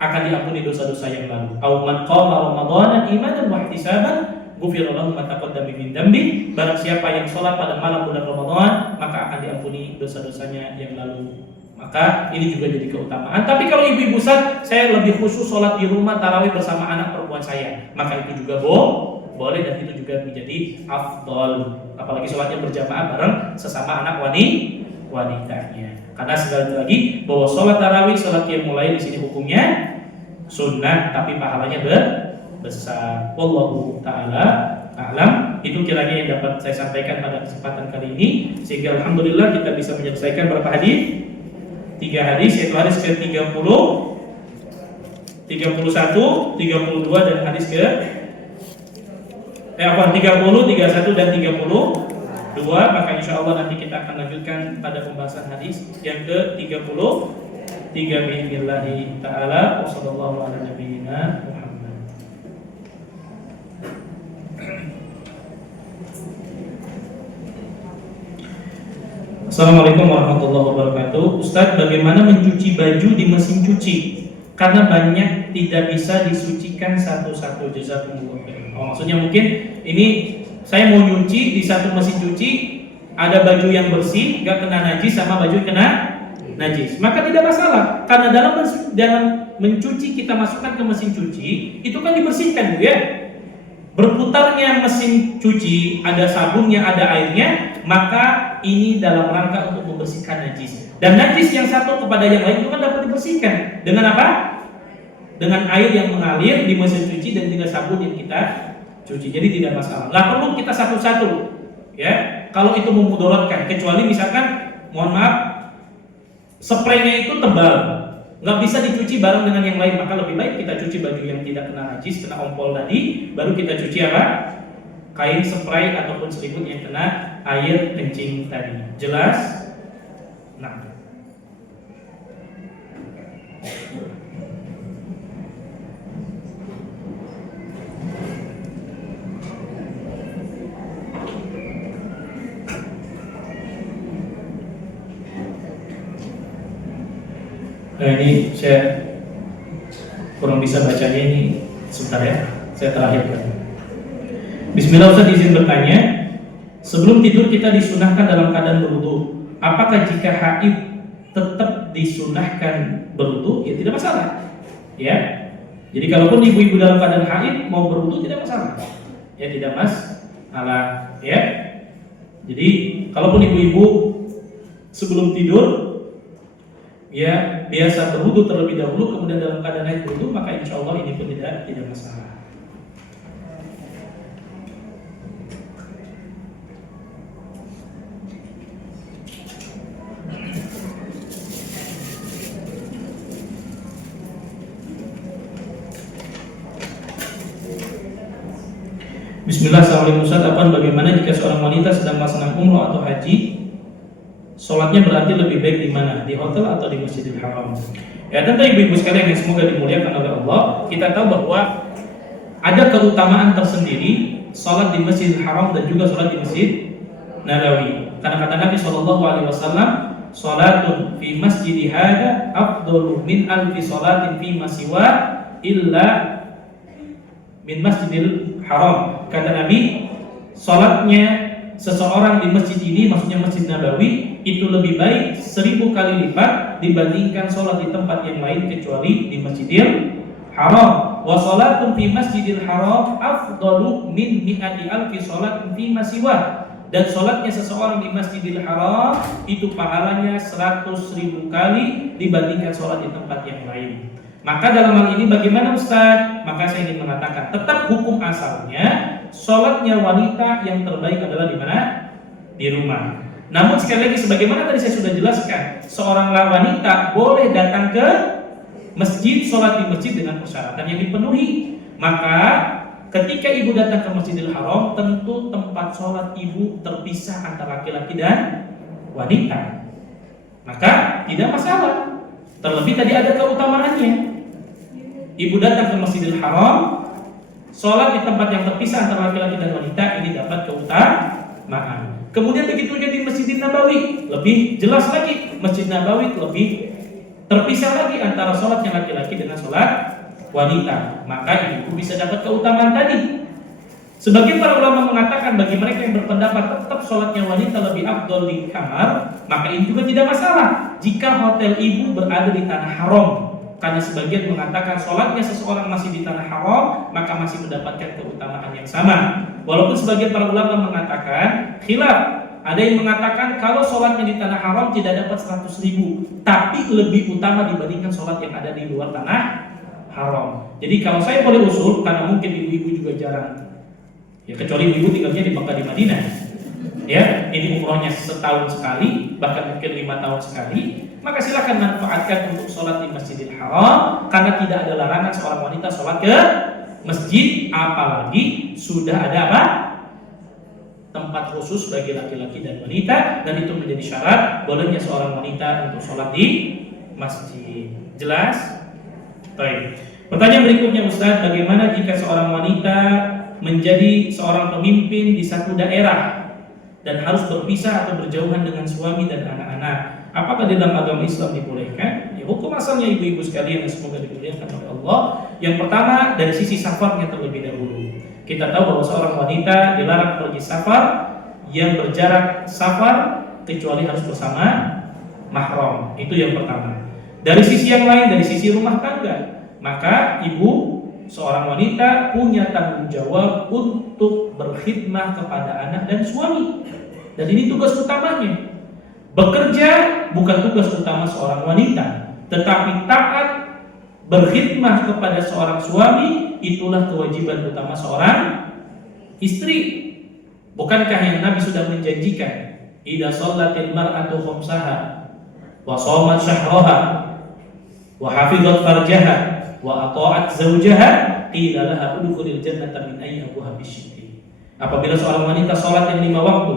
Akan diampuni dosa-dosa yang lalu. Au man qama ramadanan imanan wa ihtisaban ghufira lahu ma taqaddama min dhanbi. Barang siapa yang sholat pada malam bulan Ramadan, maka akan diampuni dosa-dosanya yang lalu. Maka ini juga jadi keutamaan. Tapi kalau ibu-ibu Ustaz, saya lebih khusus sholat di rumah tarawih bersama anak perempuan saya, maka itu juga boleh dan itu juga menjadi afdol. Apalagi sholatnya berjamaah bareng sesama anak wanitanya. Karena sekali lagi bahwa sholat tarawih, sholat qiyamul lail di sini hukumnya sunnah, tapi pahalanya besar. Wallahu taala a'lam. Itu kiranya yang dapat saya sampaikan pada kesempatan kali ini, sehingga alhamdulillah kita bisa menyelesaikan berapa hadis? 3 hadis, yaitu hadis ke-30, 31, 32 dan hadis ke 30, 31 dan 32. Maka insya Allah nanti kita akan lanjutkan pada pembahasan hadis yang ke-33 bi'idznillah ta'ala. Wassallallahu ala nabiyyina Muhammad. Assalamualaikum warahmatullahi wabarakatuh. Ustaz, bagaimana mencuci baju di mesin cuci? Karena banyak tidak bisa disucikan satu-satu. Jazakumullah khairan. Maksudnya mungkin ini saya mau nyuci di satu mesin cuci, ada baju yang bersih, gak kena najis, sama baju yang kena najis, maka tidak masalah. Karena dalam mencuci kita masukkan ke mesin cuci, itu kan dibersihkan, Bu, ya. Berputarnya mesin cuci, ada sabunnya, ada airnya, maka ini dalam rangka untuk membersihkan najis. Dan najis yang satu kepada yang lain itu kan dapat dibersihkan dengan apa? Dengan air yang mengalir di mesin cuci dan juga sabun yang kita cuci. Jadi tidak masalah. Nggak perlu kita satu-satu, ya. Kalau itu memudaratkan, kecuali misalkan, mohon maaf, spraynya itu tebal, nggak bisa dicuci bareng dengan yang lain, maka lebih baik kita cuci baju yang tidak kena najis, kena ompol tadi, baru kita cuci apa? Kain spray ataupun selimut yang kena air kencing tadi. Jelas? Nah. Ini saya kurang bisa bacanya, ini sebentar ya, saya terakhir kan. Bismillah, Ustaz izin bertanya, sebelum tidur kita disunahkan dalam keadaan berwudu. Apakah jika haid tetap disunahkan berwudu? Ya tidak masalah. Ya. Jadi kalaupun ibu-ibu dalam keadaan haid mau berwudu tidak masalah. Ya tidak masalah. Ya. Jadi kalaupun ibu-ibu sebelum tidur ya biasa berwudu terlebih dahulu, kemudian dalam keadaan haid berwudu, maka insya Allah ini pun tidak masalah. Bismillah, assalamualaikum Ustaz. Bagaimana jika seorang wanita sedang melaksanakan umroh atau haji? Sholatnya berarti lebih baik di mana? Di hotel atau di Masjidil Haram? Ya tentu ibu-ibu sekalian yang semoga dimuliakan oleh Allah, kita tahu bahwa ada keutamaan tersendiri sholat di Masjidil Haram dan juga sholat di Masjid Nabawi. Karena kata Nabi SAW, sholatun fi masjidi hada afdalu min alfi sholatin fi masiwa illa min Masjidil Haram. Kata Nabi, sholatnya seseorang di masjid ini, maksudnya Masjid Nabawi, itu lebih baik 1000 kali lipat dibandingkan sholat di tempat yang lain kecuali di Masjidil Haram. Wa sholatun fi Masjidil Haram afdalu min mi'ati alfi sholatin fi ma siwa. Dan sholatnya seseorang di Masjidil Haram itu pahalanya 100.000 kali dibandingkan sholat di tempat yang lain. Maka dalam hal ini bagaimana Ustaz? Maka saya ingin mengatakan tetap hukum asalnya sholatnya wanita yang terbaik adalah di mana? Di rumah. Namun sekali lagi sebagaimana tadi saya sudah jelaskan, seorang wanita boleh datang ke masjid, sholat di masjid dengan persyaratan yang dipenuhi. Maka ketika ibu datang ke Masjidil Haram, tentu tempat sholat ibu terpisah antara laki-laki dan wanita. Maka tidak masalah. Terlebih tadi ada keutamaannya. Ibu datang ke Masjidil Haram, sholat di tempat yang terpisah antara laki-laki dan wanita, ini dapat keutamaan. Kemudian begitu di Masjid Nabawi, lebih jelas lagi. Masjid Nabawi lebih terpisah lagi antara sholatnya laki-laki dengan sholat wanita. Maka ibu bisa dapat keutamaan tadi. Sebagian para ulama mengatakan bagi mereka yang berpendapat tetap sholatnya wanita lebih afdol di kamar, maka ini juga tidak masalah jika hotel ibu berada di tanah haram. Karena sebagian mengatakan sholatnya seseorang masih di tanah haram, maka masih mendapatkan keutamaan yang sama. Walaupun sebagian para ulama mengatakan khilaf. Ada yang mengatakan kalau sholatnya di tanah haram tidak dapat 100.000, tapi lebih utama dibandingkan sholat yang ada di luar tanah haram. Jadi kalau saya boleh usul, karena mungkin ibu-ibu juga jarang, ya kecuali ibu tinggalnya di Mekah di Madinah, ya ini umrohnya setahun sekali, bahkan mungkin 5 tahun sekali, maka silakan manfaatkan untuk sholat di Masjidil Haram, karena tidak ada larangan seorang wanita sholat ke masjid, apalagi sudah ada apa? Tempat khusus bagi laki-laki dan wanita, dan itu menjadi syarat bolehnya seorang wanita untuk sholat di masjid. Jelas? Baik. Pertanyaan berikutnya Ustaz, bagaimana jika seorang wanita menjadi seorang pemimpin di satu daerah dan harus berpisah atau berjauhan dengan suami dan anak-anak? Apakah di dalam agama Islam dibolehkan? Ya, hukum asalnya ibu-ibu sekalian yang semoga dimuliakan oleh Allah. Yang pertama dari sisi safarnya terlebih dahulu. Kita tahu bahwa seorang wanita dilarang pergi safar yang berjarak safar kecuali harus bersama mahram. Itu yang pertama. Dari sisi yang lain, dari sisi rumah tangga, maka ibu seorang wanita punya tanggung jawab untuk berkhidmah kepada anak dan suami. Dan ini tugas utamanya. Bekerja bukan tugas utama seorang wanita, tetapi taat berkhidmah kepada seorang suami itulah kewajiban utama seorang istri. Bukankah yang Nabi sudah menjanjikan, idza shallatil mar'atu khamsaha wa shamat syahraha wa hafizat farjaha wa ata'at zawjaha qila laha udkhulil jannata min ayyi abwabil syi'ti. Apabila seorang wanita salat yang 5 waktu,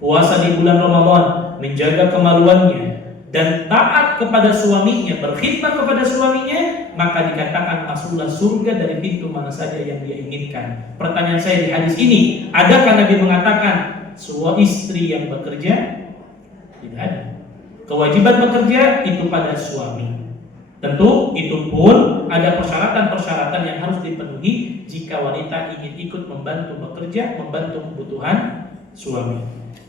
puasa di bulan Ramadan, menjaga kemaluannya dan taat kepada suaminya, berkhidmat kepada suaminya, maka dikatakan masuklah surga dari pintu mana saja yang dia inginkan. Pertanyaan saya di hadis ini, adakah Nabi mengatakan suami istri yang bekerja? Tidak ada. Kewajiban bekerja itu pada suami. Tentu itu pun ada persyaratan-persyaratan yang harus dipenuhi jika wanita ingin ikut membantu bekerja, membantu kebutuhan suami.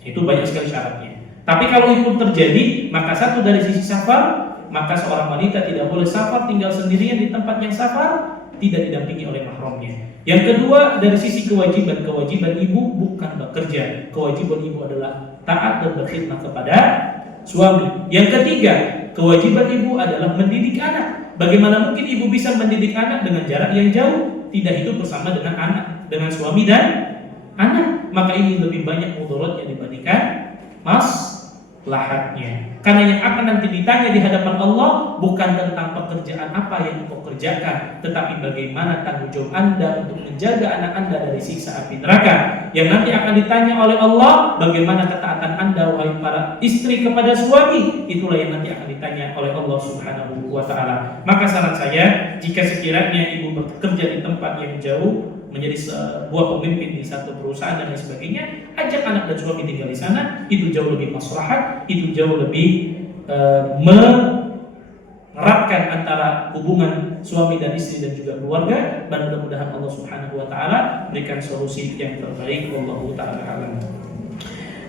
Itu banyak sekali syaratnya. Tapi kalau itu terjadi, maka satu dari sisi safar, maka seorang wanita tidak boleh safar tinggal sendirian di tempat yang safar, tidak didampingi oleh mahramnya. Yang kedua, dari sisi kewajiban ibu bukan bekerja. Kewajiban ibu adalah taat dan berkhidmat kepada suami. Yang ketiga, kewajiban ibu adalah mendidik anak. Bagaimana mungkin ibu bisa mendidik anak dengan jarak yang jauh, tidak hidup bersama dengan anak, dengan suami dan anak? Maka ini lebih banyak mudaratnya dibandingkan maslahatnya. Karena yang akan nanti ditanya di hadapan Allah bukan tentang pekerjaan apa yang engkau kerjakan, tetapi bagaimana tanggung jawab Anda untuk menjaga anak Anda dari siksa api neraka. Yang nanti akan ditanya oleh Allah, bagaimana ketaatan Anda wahai para istri kepada suami. Itulah yang nanti akan ditanya oleh Allah Subhanahu wa taala. Maka saran saya, jika sekiranya ibu bekerja di tempat yang jauh, menjadi sebuah pemimpin di satu perusahaan dan lain sebagainya, ajak anak dan suami tinggal di sana. Itu jauh lebih maslahat, itu jauh lebih menerapkan memudahkan antara hubungan suami dan istri dan juga keluarga, dan mudah-mudahan Allah Subhanahu wa taala berikan solusi yang terbaik. Wallahu taala alam.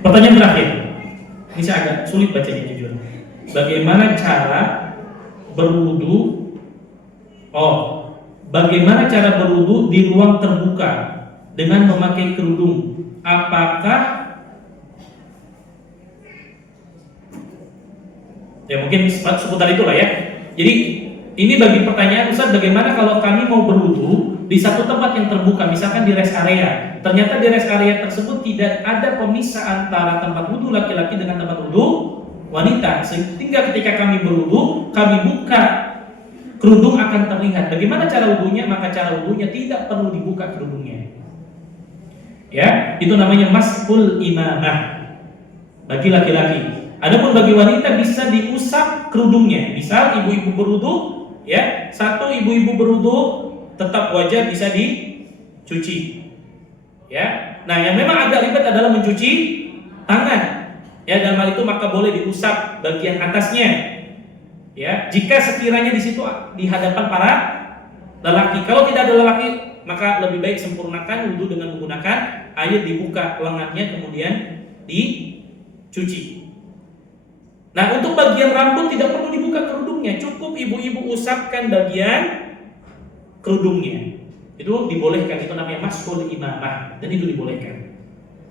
Pertanyaan terakhir. Ini saya agak sulit bacanya jujur. Bagaimana cara berwudu? Bagaimana cara berwudu di ruang terbuka dengan memakai kerudung? Apakah ya mungkin seputar itulah ya. Jadi ini bagi pertanyaan Ustaz, bagaimana kalau kami mau berwudu di satu tempat yang terbuka, misalkan di rest area. Ternyata di rest area tersebut tidak ada pemisah antara tempat wudu laki-laki dengan tempat wudu wanita. Sehingga ketika kami berwudu, kami buka kerudung akan terlihat. Bagaimana cara wudunya? Maka cara wudunya tidak perlu dibuka kerudungnya. Ya, itu namanya mashul imamah bagi laki-laki. Adapun bagi wanita bisa diusap kerudungnya. Misal ibu-ibu berwudu, ya, satu ibu-ibu berwudu tetap wajah bisa dicuci. Ya. Nah, yang memang agak ribet adalah mencuci tangan. Ya, dalam hal itu maka boleh diusap bagian atasnya. Ya, jika sekiranya di situ di hadapan para lelaki. Kalau tidak ada lelaki, maka lebih baik sempurnakan wudu dengan menggunakan air, dibuka lengannya kemudian dicuci. Nah, untuk bagian rambut tidak perlu dibuka kerudungnya, cukup ibu-ibu usapkan bagian kerudungnya. Itu dibolehkan, itu namanya mashul imamah, dan itu dibolehkan.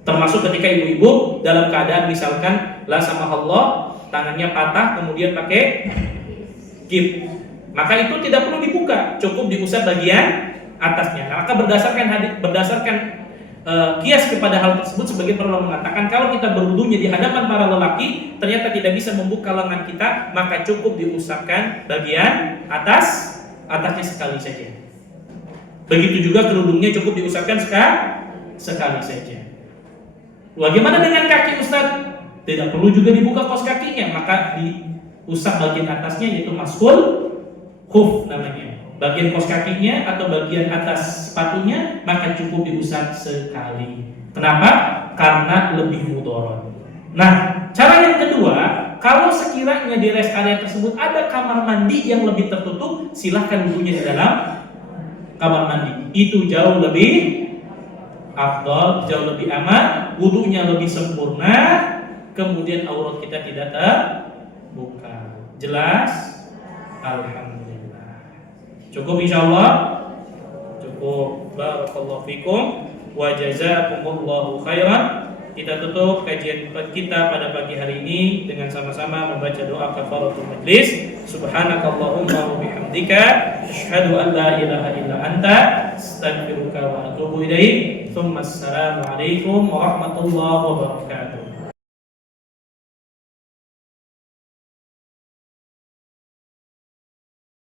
Termasuk ketika ibu-ibu dalam keadaan misalkan la sama Allah, tangannya patah kemudian pakai gip, maka itu tidak perlu dibuka, cukup diusap bagian atasnya. Maka berdasarkan kias kepada hal tersebut, sebagian para ulama mengatakan kalau kita berwudunya di hadapan para lelaki ternyata tidak bisa membuka lengan kita, maka cukup diusapkan bagian atasnya sekali saja. Begitu juga kerudungnya cukup diusapkan sekali saja. Bagaimana dengan kaki Ustaz? Tidak perlu juga dibuka kaos kakinya, maka diusap bagian atasnya, yaitu mashul khuf namanya. Bagian kaos kakinya atau bagian atas sepatunya maka cukup diusap sekali. Kenapa? Karena lebih mudarat. Nah, cara yang kedua, kalau sekiranya di rest area tersebut ada kamar mandi yang lebih tertutup, silahkan wudunya di dalam kamar mandi. Itu jauh lebih afdal, jauh lebih aman, wudunya lebih sempurna, kemudian aurat kita tidak terbuka. Jelas? Alhamdulillah. Cukup insyaallah. Cukup. Barakallahu fikum wa jazakumullahu khairan. Kita tutup kajian kita pada pagi hari ini dengan sama-sama membaca doa kafaratul majlis. Subhanakallahumma wa bihamdika asyhadu an la ilaha illa anta astaghfiruka wa atubu ilaik. Assalamu alaikum warahmatullahi wabarakatuh.